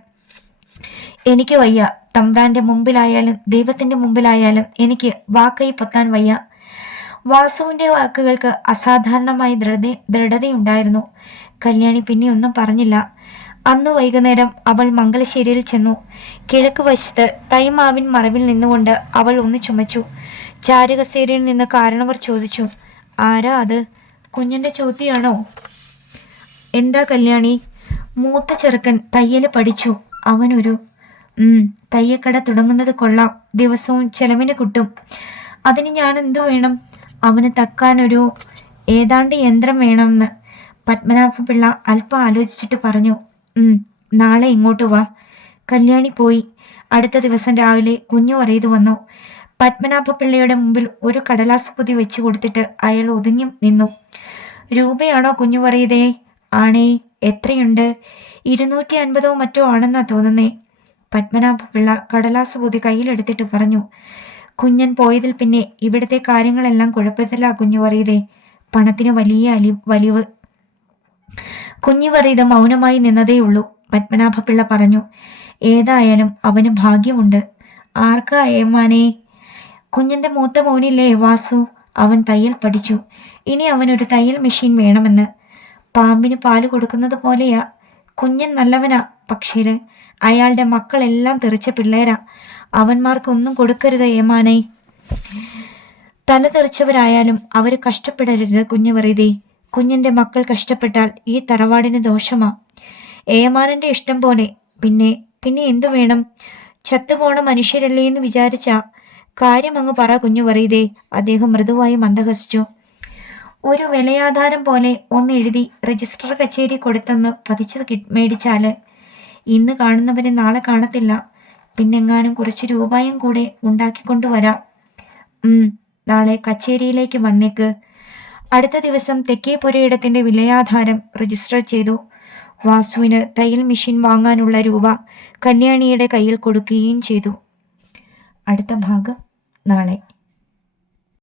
എനിക്ക് വയ്യ, തമ്പ്രാന്റെ മുമ്പിലായാലും ദൈവത്തിന്റെ മുമ്പിലായാലും എനിക്ക് വാക്കൈ പൊത്താൻ വയ്യ. വാസുവിന്റെ വാക്കുകൾക്ക് അസാധാരണമായ ദൃഢതയുണ്ടായിരുന്നു. കല്യാണി പിന്നെ ഒന്നും പറഞ്ഞില്ല. അന്ന് വൈകുന്നേരം അവൾ മംഗലശ്ശേരിയിൽ ചെന്നു. കിഴക്ക് വശത്ത് തൈമാവിൻ മറവിൽ നിന്നുകൊണ്ട് അവൾ ഒന്ന് ചുമച്ചു. ചാരുകസേരയിൽ നിന്ന് കാരണവർ ചോദിച്ചു, ആരാ അത്? കുഞ്ഞിന്റെ ചോദ്യാണോ? എന്താ കല്യാണി? മൂത്ത ചെറുക്കൻ തയ്യൽ പഠിച്ചു. അവനൊരു തയ്യക്കട തുടങ്ങുന്നത് കൊള്ളാം. ദിവസവും ചെലവിന് കിട്ടും. അതിന് ഞാൻ എന്തു വേണം? അവന് തക്കാനൊരു ഏതാണ്ട് യന്ത്രം വേണമെന്ന്. പത്മനാഭപിള്ള അല്പം ആലോചിച്ചിട്ട് പറഞ്ഞു. നാളെ ഇങ്ങോട്ട് വാ. കല്യാണി പോയി. അടുത്ത ദിവസം രാവിലെ കുഞ്ഞു വറീത് വന്നു. പത്മനാഭപിള്ളയുടെ മുമ്പിൽ ഒരു കടലാസ് പൊതി വെച്ചു കൊടുത്തിട്ട് അയാൾ ഒതുങ്ങി നിന്നു. രൂപയാണോ കുഞ്ഞു വറീതേ? ആണേ. എത്രയുണ്ട്? 250 മറ്റോ ആണെന്നാ തോന്നുന്നേ. പത്മനാഭപിള്ള കടലാസ് പൊതി കയ്യിലെടുത്തിട്ട് പറഞ്ഞു. കുഞ്ഞൻ പോയതിൽ പിന്നെ ഇവിടുത്തെ കാര്യങ്ങളെല്ലാം കുഴപ്പത്തിലാ കുഞ്ഞു വറീതേ. പണത്തിന് വലിയ വലിവ്. കുഞ്ഞു വറീത് മൗനമായി നിന്നതേയുള്ളൂ. പത്മനാഭപിള്ള പറഞ്ഞു, ഏതായാലും അവന് ഭാഗ്യമുണ്ട്. ആർക്കാ ഏമാനേ? കുഞ്ഞിന്റെ മൂത്ത മോനില്ലേ വാസു? അവൻ തയ്യൽ പഠിച്ചു. ഇനി അവനൊരു തയ്യൽ മെഷീൻ വേണമെന്ന്. പാമ്പിന് പാല് കൊടുക്കുന്നത് പോലെയാ. കുഞ്ഞൻ നല്ലവനാ. പക്ഷേ അയാളുടെ മക്കളെല്ലാം തെറിച്ച പിള്ളേരാ. അവന്മാർക്കൊന്നും കൊടുക്കരുത് ഏമാനെ. തല തെറിച്ചവരായാലും അവർ കഷ്ടപ്പെടരുത് കുഞ്ഞു വറീതേ. കുഞ്ഞിന്റെ മക്കൾ കഷ്ടപ്പെട്ടാൽ ഈ തറവാടിന് ദോഷമാ. ഏമാനന്റെ ഇഷ്ടം പോലെ. പിന്നെ എന്തു വേണം? ചത്തുപോണ മനുഷ്യരല്ലേ എന്ന് വിചാരിച്ചാ? കാര്യം അങ്ങ് പറ കുഞ്ഞു വറീതേ. അദ്ദേഹം മൃദുവായി മന്ദഹസിച്ചു. ഒരു വിലയാധാരം പോലെ ഒന്ന് എഴുതി രജിസ്റ്റർ കച്ചേരി കൊടുത്തൊന്ന് പതിച്ച് മേടിച്ചാല് ഇന്ന് കാണുന്നവരെ നാളെ കാണത്തില്ല. പിന്നെങ്ങാനും കുറച്ച് രൂപയും കൂടെ ഉണ്ടാക്കിക്കൊണ്ടുവരാം. നാളെ കച്ചേരിയിലേക്ക് വന്നേക്ക്. അടുത്ത ദിവസം തെക്കേ പുരയിടത്തിന്റെ വിലയാധാരം രജിസ്റ്റർ ചെയ്തു. വാസുവിന് തയ്യൽ മെഷീൻ വാങ്ങാനുള്ള രൂപ കല്യാണിയുടെ കയ്യിൽ കൊടുക്കുകയും ചെയ്തു. അടുത്ത ഭാഗം നാളെ.